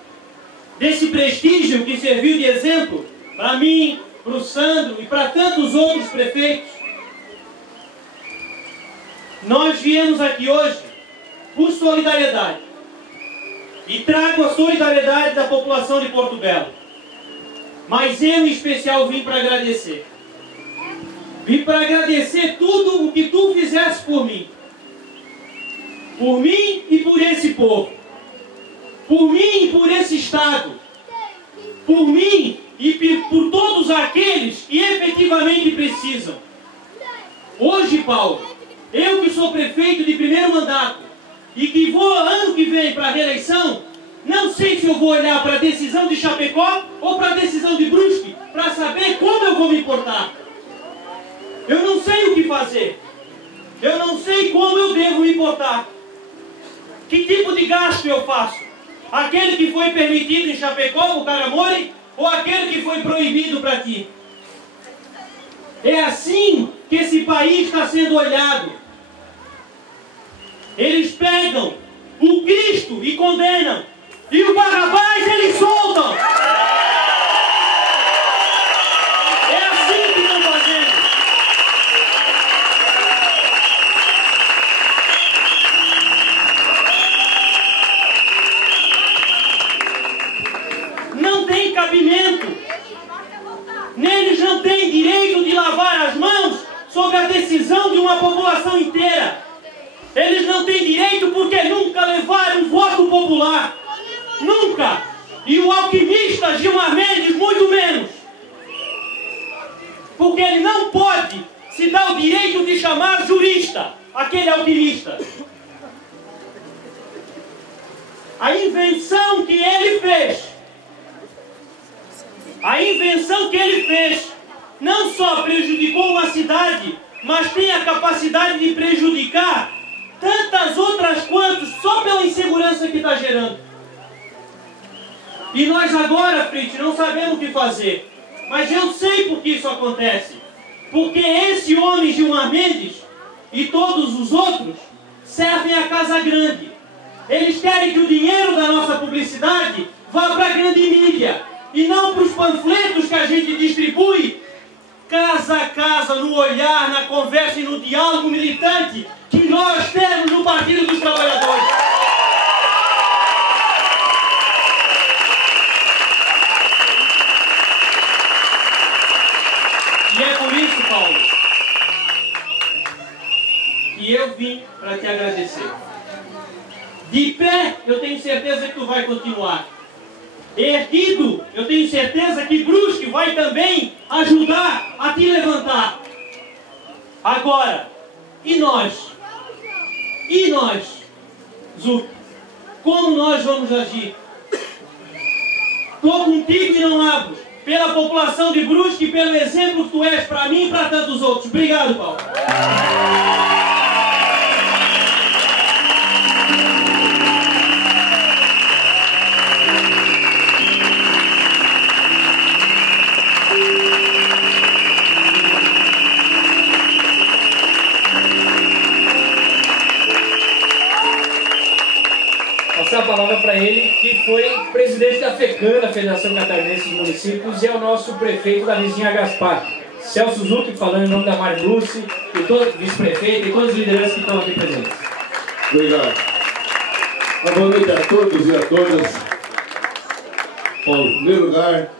desse prestígio que serviu de exemplo para mim, para o Sandro e para tantos outros prefeitos. Nós viemos aqui hoje por solidariedade. E trago a solidariedade da população de Porto Belo. Mas eu, em especial, vim para agradecer. Vim para agradecer tudo o que tu fizeste por mim. Por mim e por esse povo. Por mim e por esse estado. Por mim e por todos aqueles que efetivamente precisam. Hoje, Paulo, eu que sou prefeito de primeiro mandato, e que vou ano que vem para a reeleição, não sei se eu vou olhar para a decisão de Chapecó ou para a decisão de Brusque, para saber como eu vou me importar. Eu não sei o que fazer. Eu não sei como eu devo me importar. Que tipo de gasto eu faço? Aquele que foi permitido em Chapecó, o Caramore, ou aquele que foi proibido para ti? É assim que esse país está sendo olhado. Eles pegam o Cristo e condenam, e o Barrabás eles soltam. É assim que estão fazendo. Não tem cabimento. Neles não tem direito de lavar as mãos sobre a decisão de uma população inteira. Eles não têm direito porque nunca levaram um voto popular. Nunca. E o alquimista Gilmar Mendes muito menos. Porque ele não pode se dar o direito de chamar jurista aquele alquimista. A invenção que ele fez, não só prejudicou uma cidade, mas tem a capacidade de prejudicar tantas outras quantas, só pela insegurança que está gerando. E nós agora, Fritz, não sabemos o que fazer. Mas eu sei por que isso acontece. Porque esse homem, Gilmar Mendes, e todos os outros, servem a casa grande. Eles querem que o dinheiro da nossa publicidade vá para a grande mídia, e não para os panfletos que a gente distribui, casa a casa, no olhar, na conversa e no diálogo militante que nós temos no Partido dos Trabalhadores. E é por isso, Paulo, que eu vim para te agradecer. De pé, eu tenho certeza que tu vai continuar. Erguido, eu tenho certeza que Brusque vai também ajudar a te levantar. Agora, e nós? E nós, Zuc? Como nós vamos agir? Estou contigo e não abro. Pela população de Brusque e pelo exemplo que tu és para mim e para tantos outros. Obrigado, Paulo. Passar a palavra para ele, que foi presidente da FECAN, da Federação Catarinense de Municípios, e é o nosso prefeito da vizinha Gaspar, Celso Zucchi, falando em nome da Mari Bruce, e todo vice-prefeito e todas as lideranças que estão aqui presentes. Obrigado. Uma boa noite a todos e a todas. Bom, em primeiro lugar,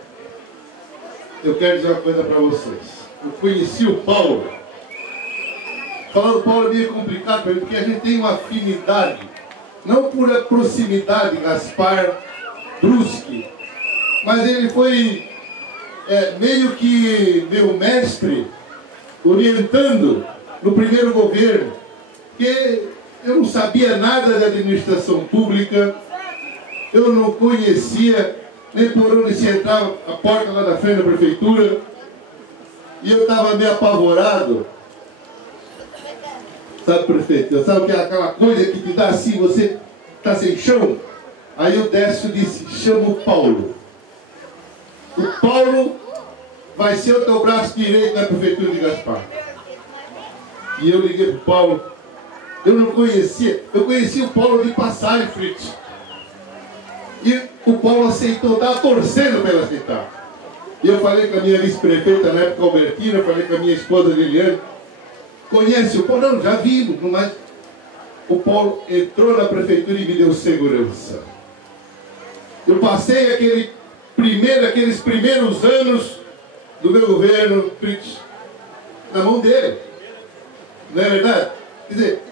eu quero dizer uma coisa para vocês. Eu conheci o Paulo. Falar do Paulo é meio complicado para mim, porque a gente tem uma afinidade, não por a proximidade, Gaspar Bruschi, mas ele foi meio que meu mestre, orientando no primeiro governo, porque eu não sabia nada de administração pública, eu não conhecia nem por onde se entrava a porta lá da frente da prefeitura, e eu estava meio apavorado. Sabe, prefeito? Sabe que é aquela coisa que te dá assim, você está sem chão? Aí o Décio disse, chama o Paulo. O Paulo vai ser o teu braço direito na prefeitura de Gaspar. E eu liguei para o Paulo. Eu não conhecia. Eu conhecia o Paulo de passagem, Fritz. E o Paulo aceitou, estava torcendo para ele aceitar. E eu falei com a minha vice-prefeita, na época Albertina, eu falei com a minha esposa Liliane. Conhece o Paulo? Não, já vimos, mas o Paulo entrou na prefeitura e me deu segurança. Eu passei aqueles primeiros anos do meu governo, Fritz, na mão dele. Não é verdade? Quer dizer,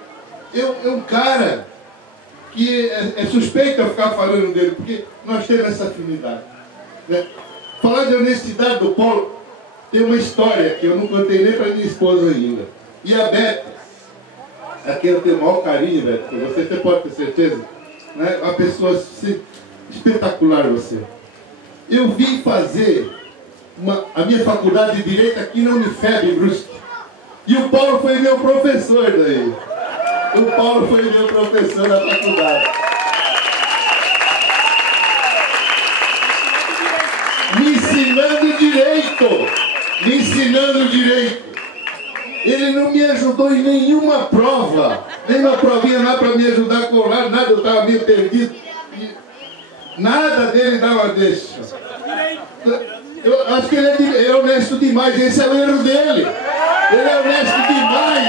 é um cara que é suspeito eu ficar falando dele, porque nós temos essa afinidade. Né? Falar de honestidade do Paulo, tem uma história que eu não contei nem para minha esposa ainda. E a Beth, aqui eu tenho o maior carinho, Beth, você pode ter certeza, né? Uma pessoa espetacular você. Eu vim fazer a minha faculdade de Direito aqui na Unifeb, Brusque. E o Paulo foi meu professor daí. O Paulo foi meu professor na faculdade. Me ensinando direito. Ele não me ajudou em nenhuma prova. Nem uma provinha nada para me ajudar a colar, nada, eu estava meio perdido. Nada dele dava deixa. Eu acho que ele é honesto demais, esse é o erro dele. Ele é honesto demais.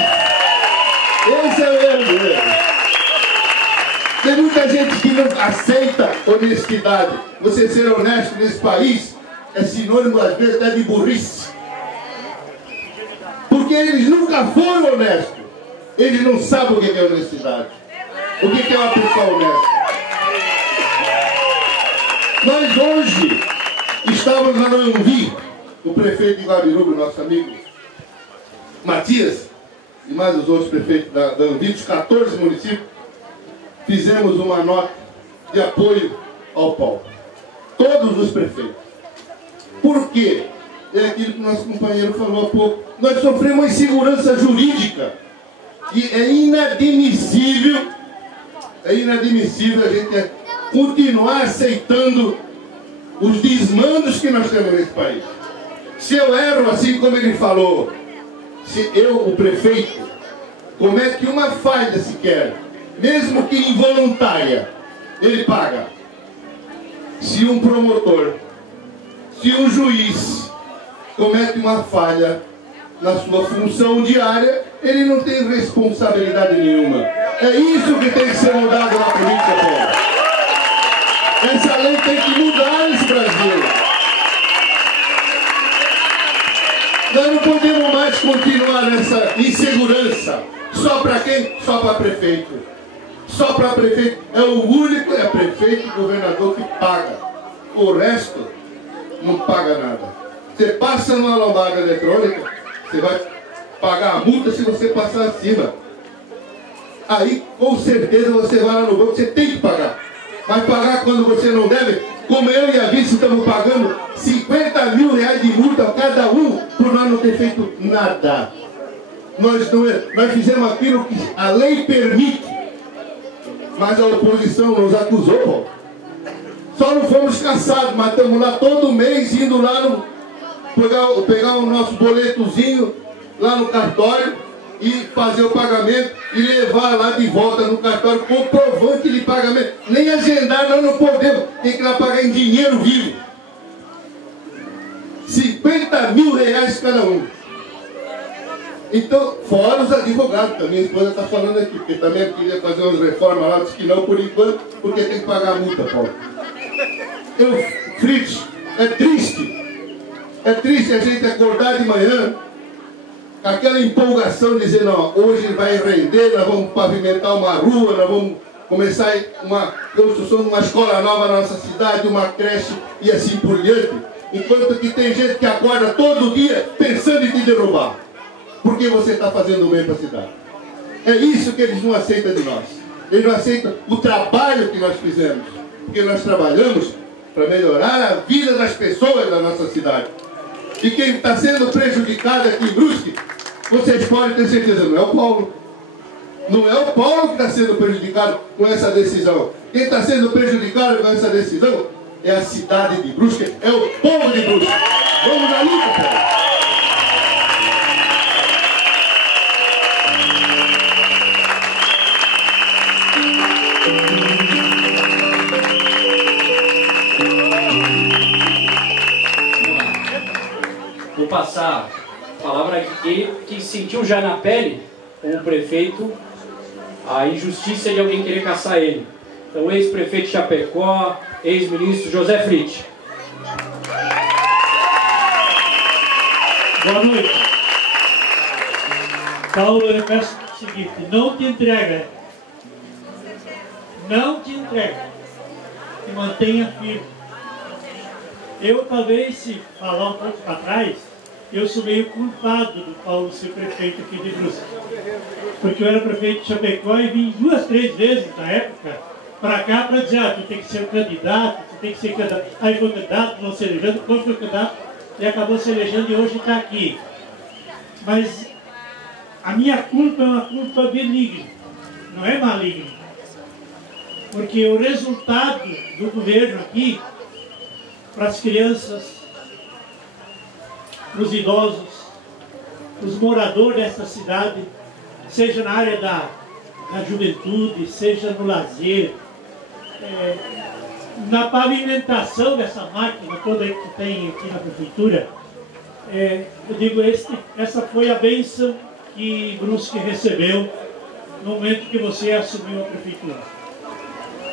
Esse é o erro dele. Tem muita gente que não aceita honestidade. Você ser honesto nesse país é sinônimo, às vezes, até de burrice. Porque eles nunca foram honestos. Eles não sabem o que é honestidade. O que é uma pessoa honesta. Nós hoje estávamos na Anhembi, o prefeito de Guabiruba, nosso amigo Matias, e mais os outros prefeitos da Anhembi, dos 14 municípios, fizemos uma nota de apoio ao Paulo. Todos os prefeitos. Por quê? É aquilo que o nosso companheiro falou há pouco. Nós sofremos insegurança jurídica. E é inadmissível a gente continuar aceitando os desmandos que nós temos nesse país. Se eu erro, assim como ele falou, se eu, o prefeito, comete uma falha sequer, mesmo que involuntária, ele paga. Se um promotor, se um juiz comete uma falha na sua função diária, ele não tem responsabilidade nenhuma. É isso que tem que ser mudado na política, Paulo. Essa lei tem que mudar nesse Brasil. Nós não podemos mais continuar nessa insegurança. Só para quem? Só para prefeito. Só para prefeito. É o único, é prefeito e governador que paga. O resto não paga nada. Você passa numa lombada eletrônica, você vai pagar a multa se você passar acima. Aí, com certeza, você vai lá no banco, você tem que pagar. Mas pagar quando você não deve, como eu e a vice estamos pagando 50 mil reais de multa cada um, por nós não ter feito nada. Nós fizemos aquilo que a lei permite, mas a oposição nos acusou, pô. Só não fomos caçados, mas estamos lá todo mês indo lá pegar o nosso boletozinho lá no cartório e fazer o pagamento e levar lá de volta no cartório comprovante de pagamento. Nem agendar nós não podemos, tem que ir lá pagar em dinheiro vivo. 50 mil reais cada um. Então, fora os advogados, que a minha esposa está falando aqui, porque também queria fazer umas reformas lá, disse que não por enquanto, porque tem que pagar a multa, Paulo. Fritz, é triste É triste a gente acordar de manhã com aquela empolgação, dizendo, ó, hoje vai render, nós vamos pavimentar uma rua, nós vamos começar uma construção de uma escola nova na nossa cidade, uma creche e assim por diante. Enquanto que tem gente que acorda todo dia pensando em te derrubar. Porque você está fazendo bem para a cidade. É isso que eles não aceitam de nós. Eles não aceitam o trabalho que nós fizemos. Porque nós trabalhamos para melhorar a vida das pessoas da nossa cidade. E quem está sendo prejudicado aqui em Brusque, vocês podem ter certeza, não é o Paulo. Não é o Paulo que está sendo prejudicado com essa decisão. Quem está sendo prejudicado com essa decisão é a cidade de Brusque, é o povo de Brusque. Vamos na luta, Paulo. Vou passar a palavra aqui, ele que sentiu já na pele, como prefeito, a injustiça de alguém querer caçar ele. Então, ex-prefeito de Chapecó, ex-ministro José Fritti. Boa noite. Paulo, eu peço o seguinte, não te entrega. Não te entrega. Te mantenha firme. Eu, talvez, se falar um pouco para trás, eu sou meio culpado do Paulo ser prefeito aqui de Brusque. Porque eu era prefeito de Chapecó e vim 2, 3 vezes na época para cá para dizer, tu tem que ser um candidato, tu tem que ser candidato. Aí foi candidato, não se elegendo, depois foi candidato e acabou se elegendo e hoje está aqui. Mas a minha culpa é uma culpa benigna, não é maligna. Porque o resultado do governo aqui, para as crianças, para os idosos, para os moradores dessa cidade, seja na área da juventude, seja no lazer, na pavimentação dessa máquina toda que tem aqui na prefeitura, eu digo, essa foi a bênção que Brusque recebeu no momento que você assumiu a prefeitura.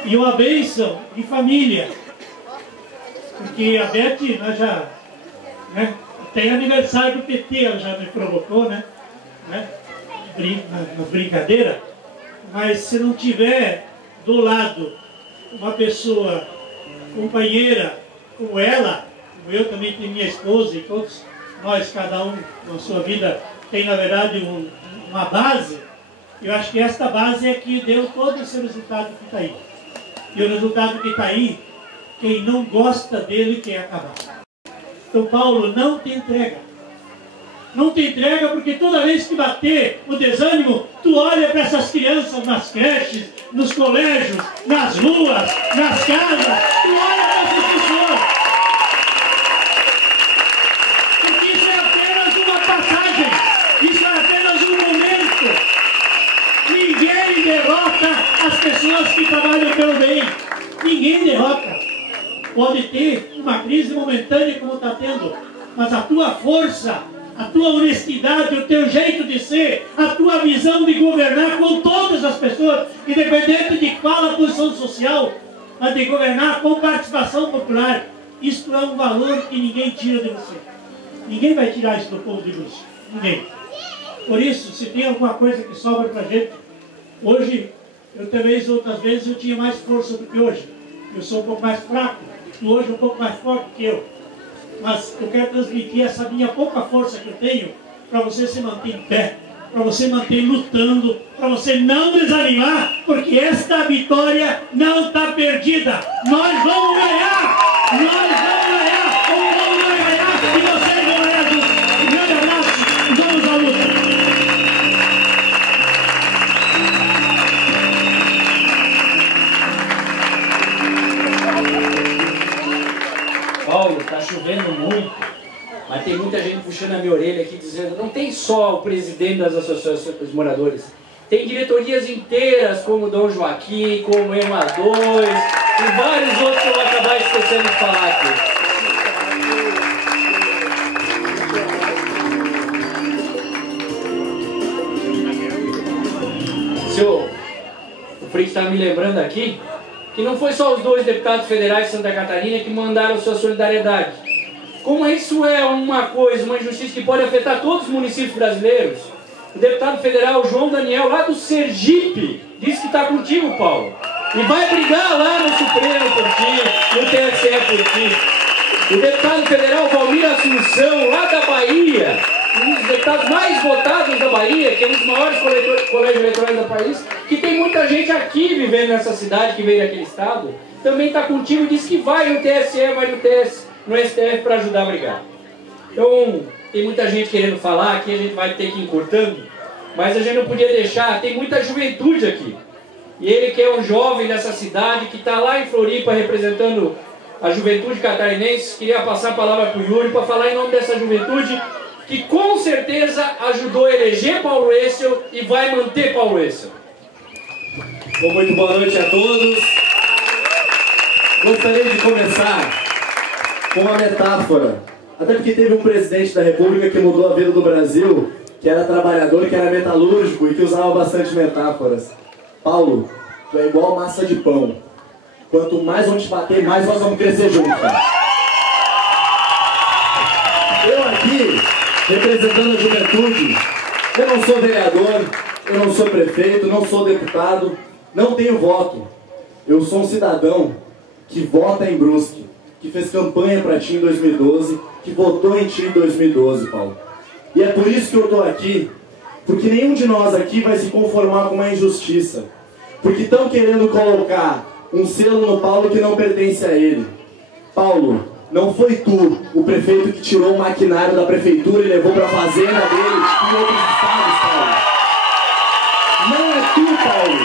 E uma bênção de família, porque a Beth, nós já, né, tem aniversário do PT, ela já me provocou, né, nas brincadeiras, mas se não tiver do lado uma pessoa companheira como ela, como eu também tenho minha esposa e todos nós, cada um na sua vida, tem na verdade uma base, eu acho que esta base é que deu todo esse resultado que está aí. E o resultado que está aí, quem não gosta dele quer acabar. Então, Paulo, não te entrega. Não te entrega porque toda vez que bater o desânimo, tu olha para essas crianças nas creches, nos colégios, nas ruas, nas casas, tu olha para essas pessoas. Porque isso é apenas uma passagem, isso é apenas um momento. Ninguém derrota as pessoas que trabalham pelo bem. Ninguém derrota. Pode ter uma crise momentânea como está tendo, mas a tua força, a tua honestidade, o teu jeito de ser, a tua visão de governar com todas as pessoas, independente de qual a posição social, mas de governar com participação popular, isso é um valor que ninguém tira de você. Ninguém vai tirar isso do povo de Brusque. Ninguém. Por isso, se tem alguma coisa que sobra para a gente, hoje, outras vezes eu tinha mais força do que hoje. Eu sou um pouco mais fraco, tu hoje um pouco mais forte que eu. Mas eu quero transmitir essa minha pouca força que eu tenho para você se manter em pé, para você manter lutando, para você não desanimar, porque esta vitória não está perdida. Nós vamos ganhar! Nós vamos ganhar! O povo vai ganhar e vocês vão ganhar juntos. Um grande abraço e vamos à luta! Paulo, está chovendo muito, mas tem muita gente puxando a minha orelha aqui dizendo, não tem só o presidente das associações dos moradores, tem diretorias inteiras como o Dom Joaquim, como o EMA 2 e vários outros que eu vou acabar esquecendo de falar aqui. O Fritz está me lembrando aqui que não foi só os 2 deputados federais de Santa Catarina que mandaram sua solidariedade. como isso é uma coisa, uma injustiça que pode afetar todos os municípios brasileiros, o deputado federal João Daniel, lá do Sergipe, disse que está contigo, Paulo. E vai brigar lá no Supremo por ti, no TSE por ti. O deputado federal Valmir Assunção, lá da Bahia, um dos deputados mais votados da Bahia, que é um dos maiores colégios eleitorais do país, que tem muita gente aqui vivendo nessa cidade, que veio daquele estado, também está contigo e disse que vai no TSE, vai no STF para ajudar a brigar. Então, tem muita gente querendo falar, aqui a gente vai ter que ir encurtando, mas a gente não podia deixar, tem muita juventude aqui. E ele que é um jovem dessa cidade, que está lá em Floripa representando a juventude catarinense, queria passar a palavra para o Yuri para falar em nome dessa juventude, que com certeza ajudou a eleger Paulo Essel e vai manter Paulo Essel. Bom, muito boa noite a todos. Gostaria de começar com uma metáfora. Até porque teve um presidente da República que mudou a vida do Brasil, que era trabalhador, que era metalúrgico e que usava bastante metáforas. Paulo, tu é igual massa de pão. Quanto mais vão te bater, mais nós vamos crescer juntos. Eu aqui, representando a juventude, eu não sou vereador, eu não sou prefeito, não sou deputado, não tenho voto. Eu sou um cidadão que vota em Brusque, que fez campanha para ti em 2012, que votou em ti em 2012, Paulo. E é por isso que eu estou aqui, porque nenhum de nós aqui vai se conformar com uma injustiça. Porque estão querendo colocar um selo no Paulo que não pertence a ele. Paulo, não foi tu, o prefeito, que tirou o maquinário da prefeitura e levou para a fazenda dele em outros estados, Paulo. Não é tu, Paulo.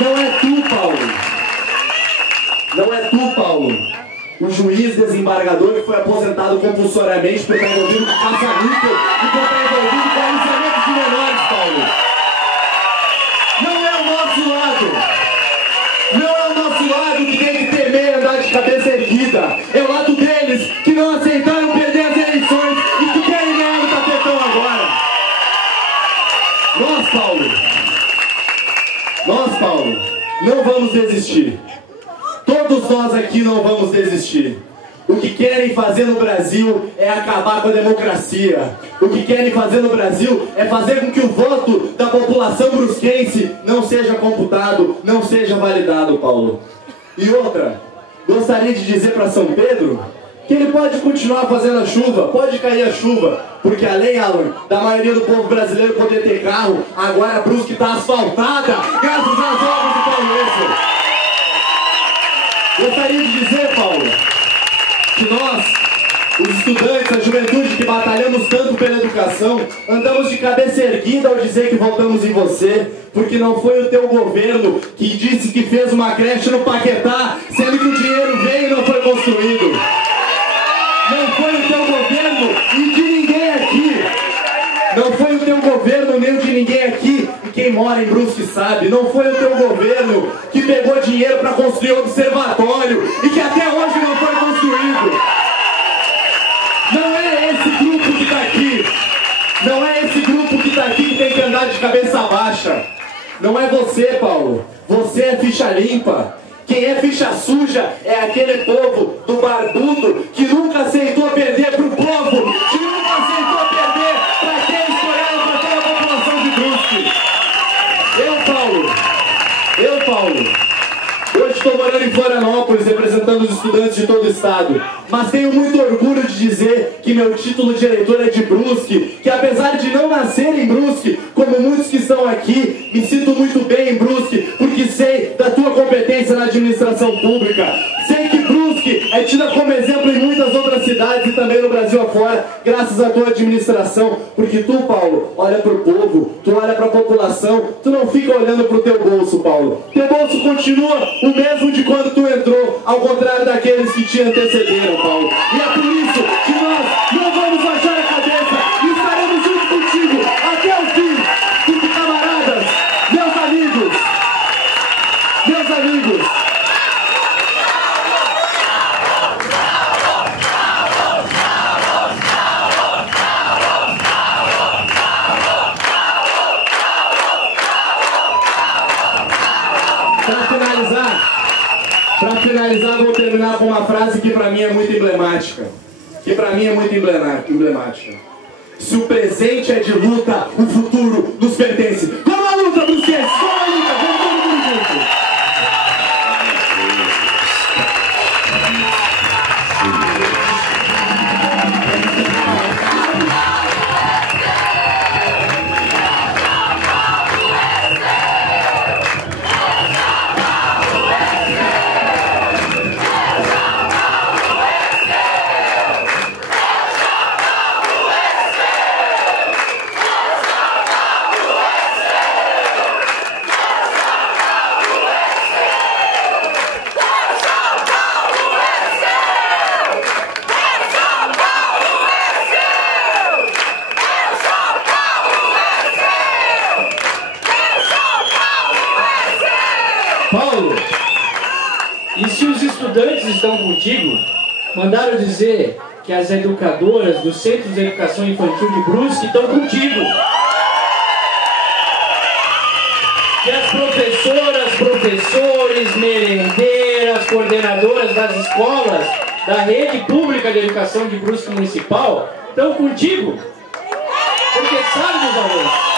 Não é tu, Paulo. Não é tu, Paulo. O juiz desembargador que foi aposentado compulsoriamente por estar envolvido com caça-níquel e por estar envolvido com aliciamento de menores, Paulo. Não é o nosso lado. Não é o nosso lado que tem que temer andar de cabeça erguida. É o lado deles que não aceitaram perder as eleições e que querem ganhar o tapetão agora. Nós, Paulo, não vamos desistir. Todos nós aqui não vamos desistir. O que querem fazer no Brasil é acabar com a democracia. O que querem fazer no Brasil é fazer com que o voto da população brusquense não seja computado, não seja validado, Paulo. E outra, gostaria de dizer para São Pedro que ele pode continuar fazendo a chuva, pode cair a chuva, porque além, Alan, da maioria do povo brasileiro poder ter carro, agora a Brusque está asfaltada, graças às obras do Paulo Essel. Gostaria de dizer, Paulo, que nós, os estudantes, a juventude que batalhamos tanto pela educação, andamos de cabeça erguida ao dizer que votamos em você, porque não foi o teu governo que disse que fez uma creche no Paquetá, sendo que o dinheiro veio e não foi construído. Não foi o teu governo e de ninguém aqui. Não foi o teu governo nem o de ninguém aqui. E quem mora em Brusque sabe. Não foi o teu governo que pegou dinheiro para construir o observatório e que até hoje não foi construído. Não é esse grupo que está aqui. Não é esse grupo que está aqui que tem que andar de cabeça baixa. Não é você, Paulo. Você é ficha limpa. Quem é ficha suja é aquele povo do barbudo que nunca aceitou perder para o povo, que nunca aceitou perder para aqueles que olharam para aquela população de Brusque. Eu, Paulo, hoje estou morando em Florianópolis, representando os estudantes de todo o estado, mas tenho muito orgulho de dizer que meu título de eleitor é de Brusque, que apesar de não nascer em Brusque, como muitos que estão aqui, me sinto muito bem em Brusque, porque sei da tua competência na administração pública. Sei que Brusque é tida como exemplo em muitas outras cidades e também no Brasil afora, graças à tua administração, porque tu, Paulo, olha para o povo, tu olha para a população, tu não fica olhando para o teu bolso, Paulo. Teu bolso continua o mesmo de quando tu entrou, ao contrário daqueles que te antecederam, Paulo. E é por isso que nós não vamos baixar a cabeça e estaremos juntos contigo até o fim. Porque, camaradas, meus amigos, para finalizar, Para finalizar, vou terminar com uma frase que para mim é muito emblemática. Se o presente é de luta, o futuro nos pertence. Vamos à luta, brusquenses! Vamos à luta! Vamos todo mundo junto! Paulo, e se os estudantes estão contigo, mandaram dizer que as educadoras dos Centros de Educação Infantil de Brusque estão contigo. Que as professoras, professores, merendeiras, coordenadoras das escolas da rede pública de educação de Brusque Municipal estão contigo. Porque sabe, meus alunos,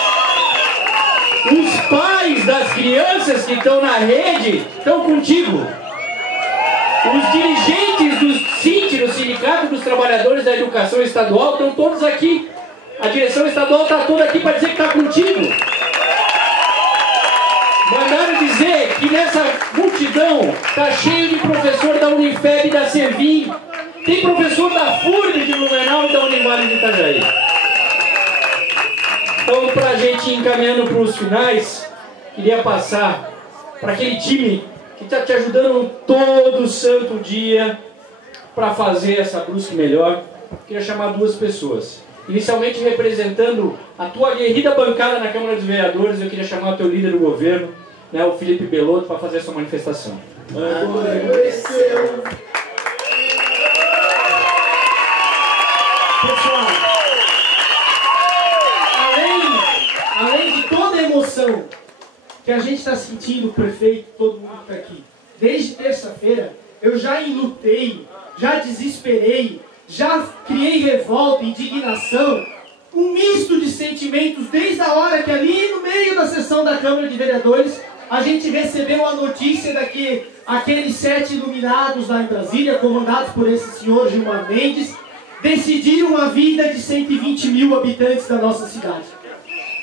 os pais das crianças que estão na rede estão contigo. Os dirigentes do SINT, do Sindicato dos Trabalhadores da Educação Estadual, estão todos aqui. A direção estadual está toda aqui para dizer que está contigo. Mandaram dizer que nessa multidão está cheio de professor da Unifeb e da Servim. Tem professor da FURB de Blumenau e da Univale de Itajaí. Então, para a gente ir encaminhando para os finais, queria passar para aquele time que está te ajudando todo santo dia para fazer essa Brusque melhor. Queria chamar duas pessoas. Inicialmente representando a tua aguerrida bancada na Câmara dos Vereadores, eu queria chamar o teu líder do governo, né, o Felipe Belotto, para fazer a sua manifestação. Pessoal, além de toda a emoção que a gente está sentindo, o prefeito, todo mundo que está aqui, desde terça-feira, eu já enlutei, já desesperei, já criei revolta, indignação, um misto de sentimentos desde a hora que ali no meio da sessão da Câmara de Vereadores a gente recebeu a notícia de que aqueles 7 iluminados lá em Brasília, comandados por esse senhor Gilmar Mendes, decidiram a vida de 120 mil habitantes da nossa cidade.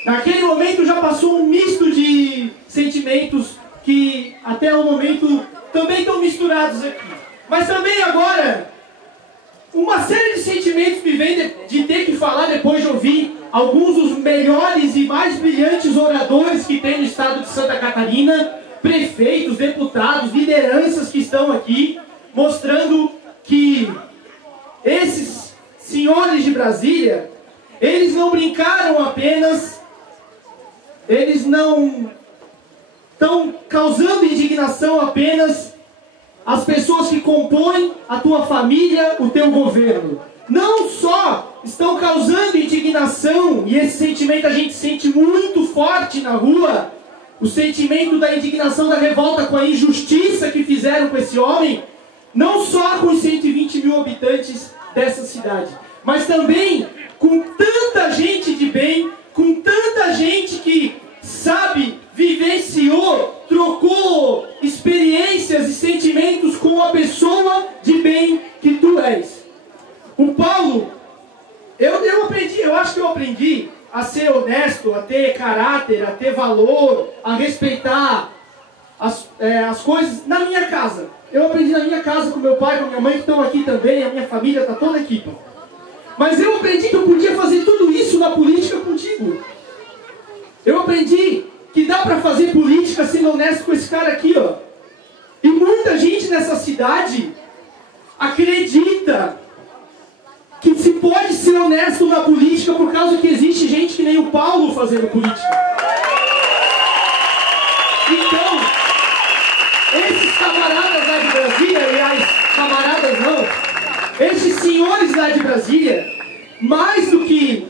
Naquele momento já passou um misto de sentimentos que até o momento também estão misturados aqui. Mas também agora, uma série de sentimentos me vem de ter que falar depois de ouvir alguns dos melhores e mais brilhantes oradores que tem no estado de Santa Catarina, prefeitos, deputados, lideranças que estão aqui, mostrando que esses senhores de Brasília, eles não brincaram apenas, eles não estão causando indignação apenas as pessoas que compõem a tua família, o teu governo. Não só estão causando indignação, e esse sentimento a gente sente muito forte na rua, o sentimento da indignação, da revolta com a injustiça que fizeram com esse homem, não só com os 120 mil habitantes dessa cidade, mas também com tanta gente de bem, com tanta gente que sabe, vivenciou, trocou experiências e sentimentos com a pessoa de bem que tu és. O Paulo, eu acho que eu aprendi a ser honesto, a ter caráter, a ter valor, a respeitar as coisas na minha casa. Eu aprendi na minha casa com meu pai, com minha mãe, que estão aqui também, a minha família, está toda aqui. Mas eu aprendi que eu podia fazer tudo isso na política contigo. Eu aprendi que dá para fazer política sendo honesto com esse cara aqui, ó. E muita gente nessa cidade acredita que se pode ser honesto na política por causa que existe gente que nem o Paulo fazendo política. Então, esses camaradas lá de Brasília, aliás, camaradas não, esses senhores lá de Brasília, mais do que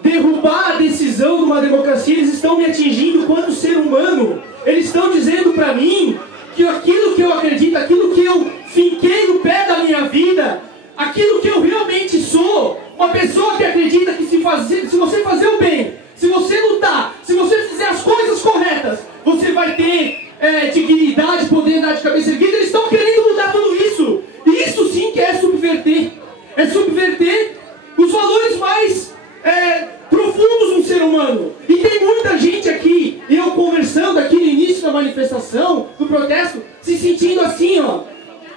derrubar a decisão de uma democracia, eles estão me atingindo quanto ser humano. Eles estão dizendo para mim que aquilo que eu acredito, aquilo que ano. E tem muita gente aqui, eu conversando aqui no início da manifestação, do protesto, se sentindo assim, ó,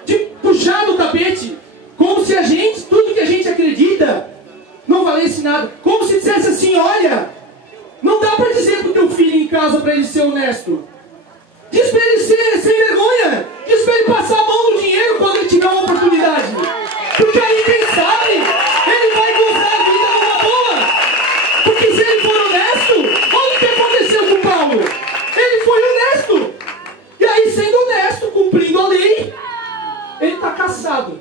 de puxar do tapete. Como se a gente, tudo que a gente acredita, não valesse nada. Como se dissesse assim, olha, não dá pra dizer pro teu filho em casa pra ele ser honesto. Diz pra ele ser sem vergonha. Diz pra ele passar a mão no dinheiro quando ele tiver uma oportunidade. Porque aí, quem sabe, ele vai gozar a vida numa boa. Porque se ele for honesto, olha o que aconteceu com o Paulo. Ele foi honesto. E aí, sendo honesto, cumprindo a lei, ele tá caçado.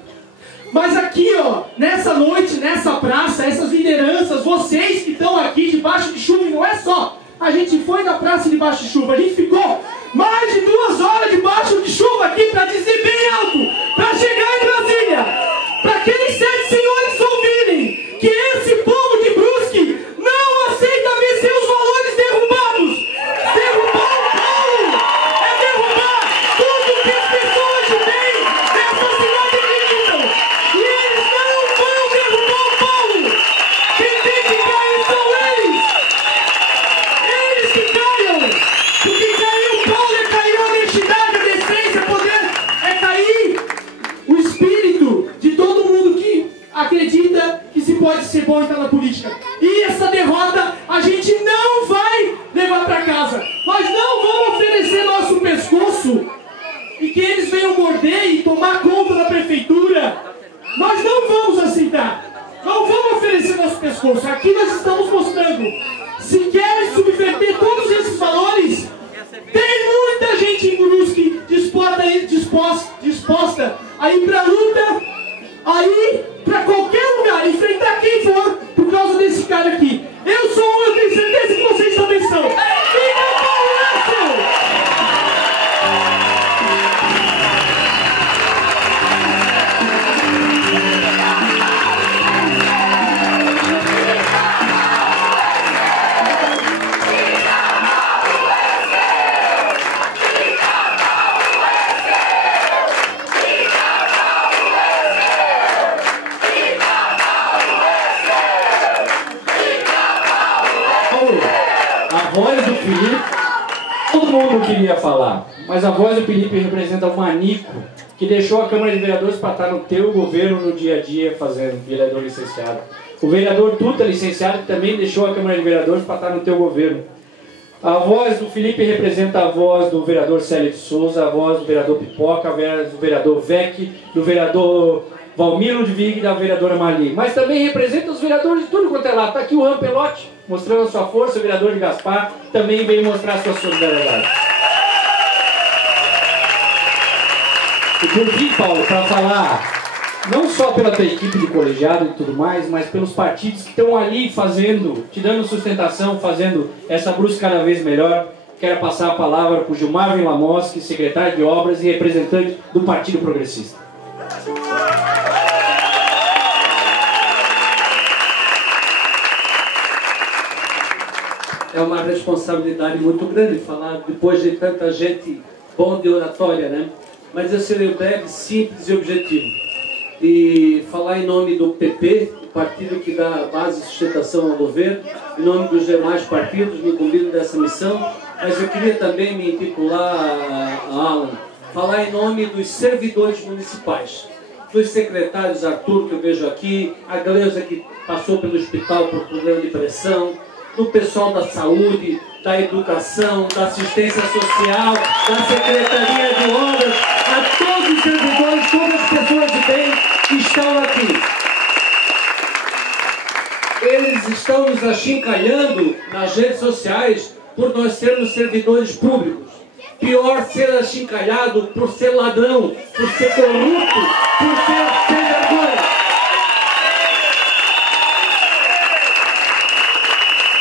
Mas aqui, ó, nessa noite, nessa praça, essas lideranças, vocês que estão aqui debaixo de chuva, e não é só, a gente foi na praça debaixo de chuva, a gente ficou mais de 2 horas debaixo de chuva aqui para dizer bem alto, para chegar em Brasília, para aqueles 7 senhores ouvirem que esse povo de Brusque não aceita ver seus valores derrubados. Derrubar o Paulo é derrubar tudo que as pessoas de bem dessa cidade acreditam. E eles não vão derrubar o Paulo. Quem tem que cair são eles. Eles que caiam. Porque cair o Paulo é cair a honestidade, a decência, poder, é cair o espírito de todo mundo que acredita que se pode ser bom e estar na política. E essa derrota a gente não vai levar para casa. Nós não vamos oferecer nosso pescoço e que eles venham morder e tomar conta da prefeitura. Nós não vamos aceitar. Não vamos oferecer nosso pescoço. Aqui nós estamos mostrando. Se querem subverter todos esses valores, tem muita gente em Brusque disposta a ir para a luta, a ir para qualquer lugar, enfrentar quem for, por causa desse cara aqui. Eu sou um, eu tenho certeza que vocês também são. Fica Paulo! A voz do Felipe, todo mundo queria falar, mas a voz do Felipe representa o manico que deixou a Câmara de Vereadores para estar no teu governo no dia a dia fazendo, vereador licenciado. O vereador Tuta, licenciado, que também deixou a Câmara de Vereadores para estar no teu governo. A voz do Felipe representa a voz do vereador Célio de Souza, a voz do vereador Pipoca, a voz do vereador Vec, do vereador Valmir Ludwig e da vereadora Marli. Mas também representa os vereadores de tudo quanto é lá. Está aqui o Rampelote, mostrando a sua força, o vereador de Gaspar também veio mostrar a sua solidariedade. E por fim, Paulo, para falar não só pela tua equipe de colegiado e tudo mais, mas pelos partidos que estão ali fazendo, te dando sustentação, fazendo essa Brusque cada vez melhor, quero passar a palavra para o Gilmar Villamoski, secretário de Obras e representante do Partido Progressista. É uma responsabilidade muito grande falar depois de tanta gente bom de oratória, né? Mas eu serei breve, simples e objetivo. E falar em nome do PP, o partido que dá base e sustentação ao governo, em nome dos demais partidos, me convido dessa missão, mas eu queria também me intitular a Alan, falar em nome dos servidores municipais, dos secretários Arthur, que eu vejo aqui, a Gleusa, que passou pelo hospital por problema de pressão, do pessoal da saúde, da educação, da assistência social, da Secretaria de Obras, a todos os servidores, todas as pessoas de bem que estão aqui. Eles estão nos achincalhando nas redes sociais por nós sermos servidores públicos. Pior ser achincalhado por ser ladrão, por ser corrupto, por ser sem vergonha.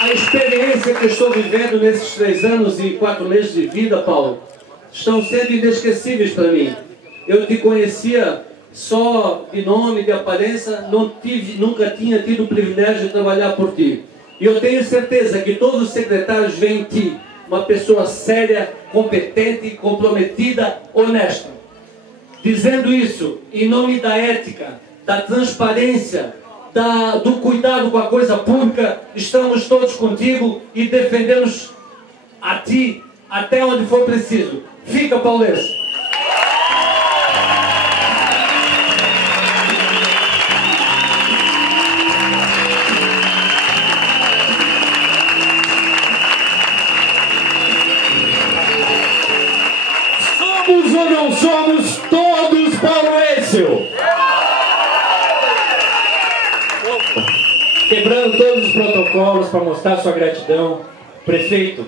A experiência que eu estou vivendo nesses 3 anos e 4 meses de vida, Paulo, estão sendo inesquecíveis para mim. Eu te conhecia só de nome, de aparência, nunca tinha tido o privilégio de trabalhar por ti. E eu tenho certeza que todos os secretários veem em ti uma pessoa séria, competente, comprometida, honesta. Dizendo isso, em nome da ética, da transparência do cuidado com a coisa pública, estamos todos contigo e defendemos a ti até onde for preciso. Fica, paulense. Somos ou não somos todos paulenses? Quebrando todos os protocolos para mostrar sua gratidão, prefeito,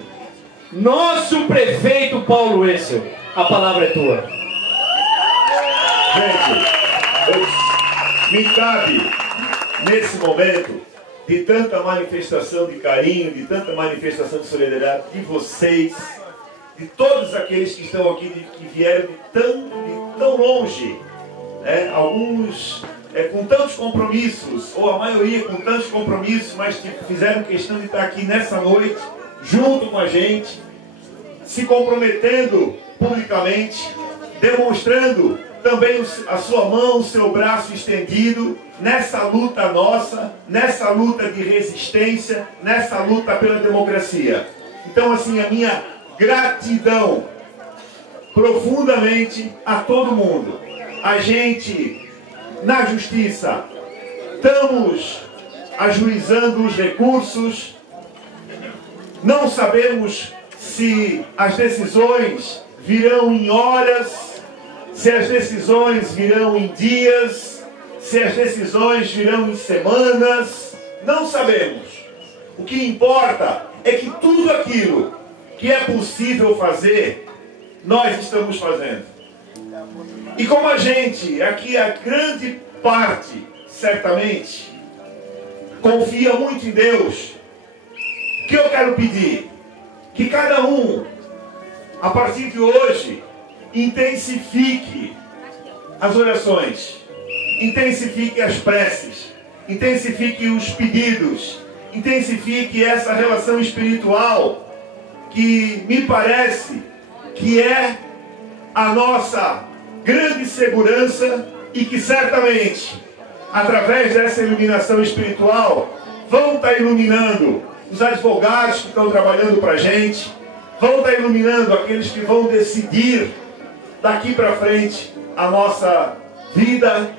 nosso prefeito Paulo Essel, a palavra é tua. Gente, me cabe, nesse momento, de tanta manifestação de carinho, de tanta manifestação de solidariedade de vocês, de todos aqueles que estão aqui, que vieram de tão longe, né? Alguns com tantos compromissos, ou a maioria com tantos compromissos, mas que fizeram questão de estar aqui nessa noite, junto com a gente, se comprometendo publicamente, demonstrando também a sua mão, o seu braço estendido, nessa luta nossa, nessa luta de resistência, nessa luta pela democracia. Então, assim, a minha gratidão profundamente a todo mundo. A gente, na justiça, estamos ajuizando os recursos, não sabemos se as decisões virão em horas, se as decisões virão em dias, se as decisões virão em semanas, não sabemos. O que importa é que tudo aquilo que é possível fazer, nós estamos fazendo. E como a gente, aqui a grande parte, certamente, confia muito em Deus, o que eu quero pedir? Que cada um, a partir de hoje, intensifique as orações, intensifique as preces, intensifique os pedidos, intensifique essa relação espiritual que me parece que é a nossa grande segurança e que certamente, através dessa iluminação espiritual, vão estar iluminando os advogados que estão trabalhando para a gente, vão estar iluminando aqueles que vão decidir daqui para frente a nossa vida,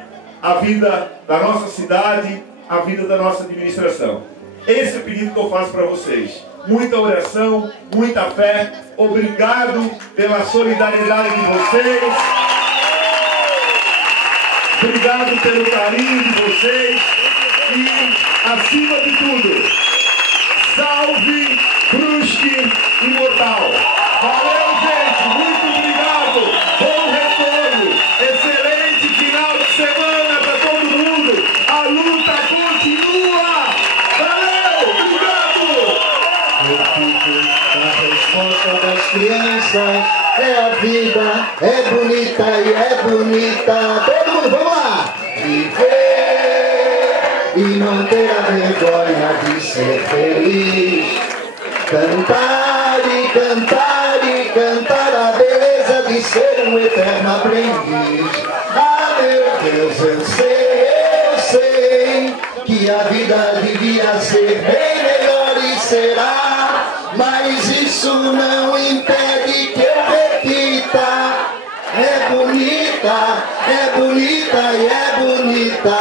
a vida da nossa cidade, a vida da nossa administração. Esse é o pedido que eu faço para vocês. Muita oração, muita fé. Obrigado pela solidariedade de vocês. Obrigado pelo carinho de vocês. E, acima de tudo, salve Brusque Imortal. Valeu, gente. Muito obrigado. Bom retorno. Excelente final de semana para todo mundo. A luta continua. Valeu. Obrigado. A resposta das crianças é a vida, é bonita e é bonita. Todo mundo, vamos lá! Viver e não ter a vergonha de ser feliz. Cantar e cantar e cantar a beleza de ser um eterno aprendiz. Ah, meu Deus, eu sei que a vida devia ser bem melhor e será, mas isso não impede que eu repita. É bonita e é bonita.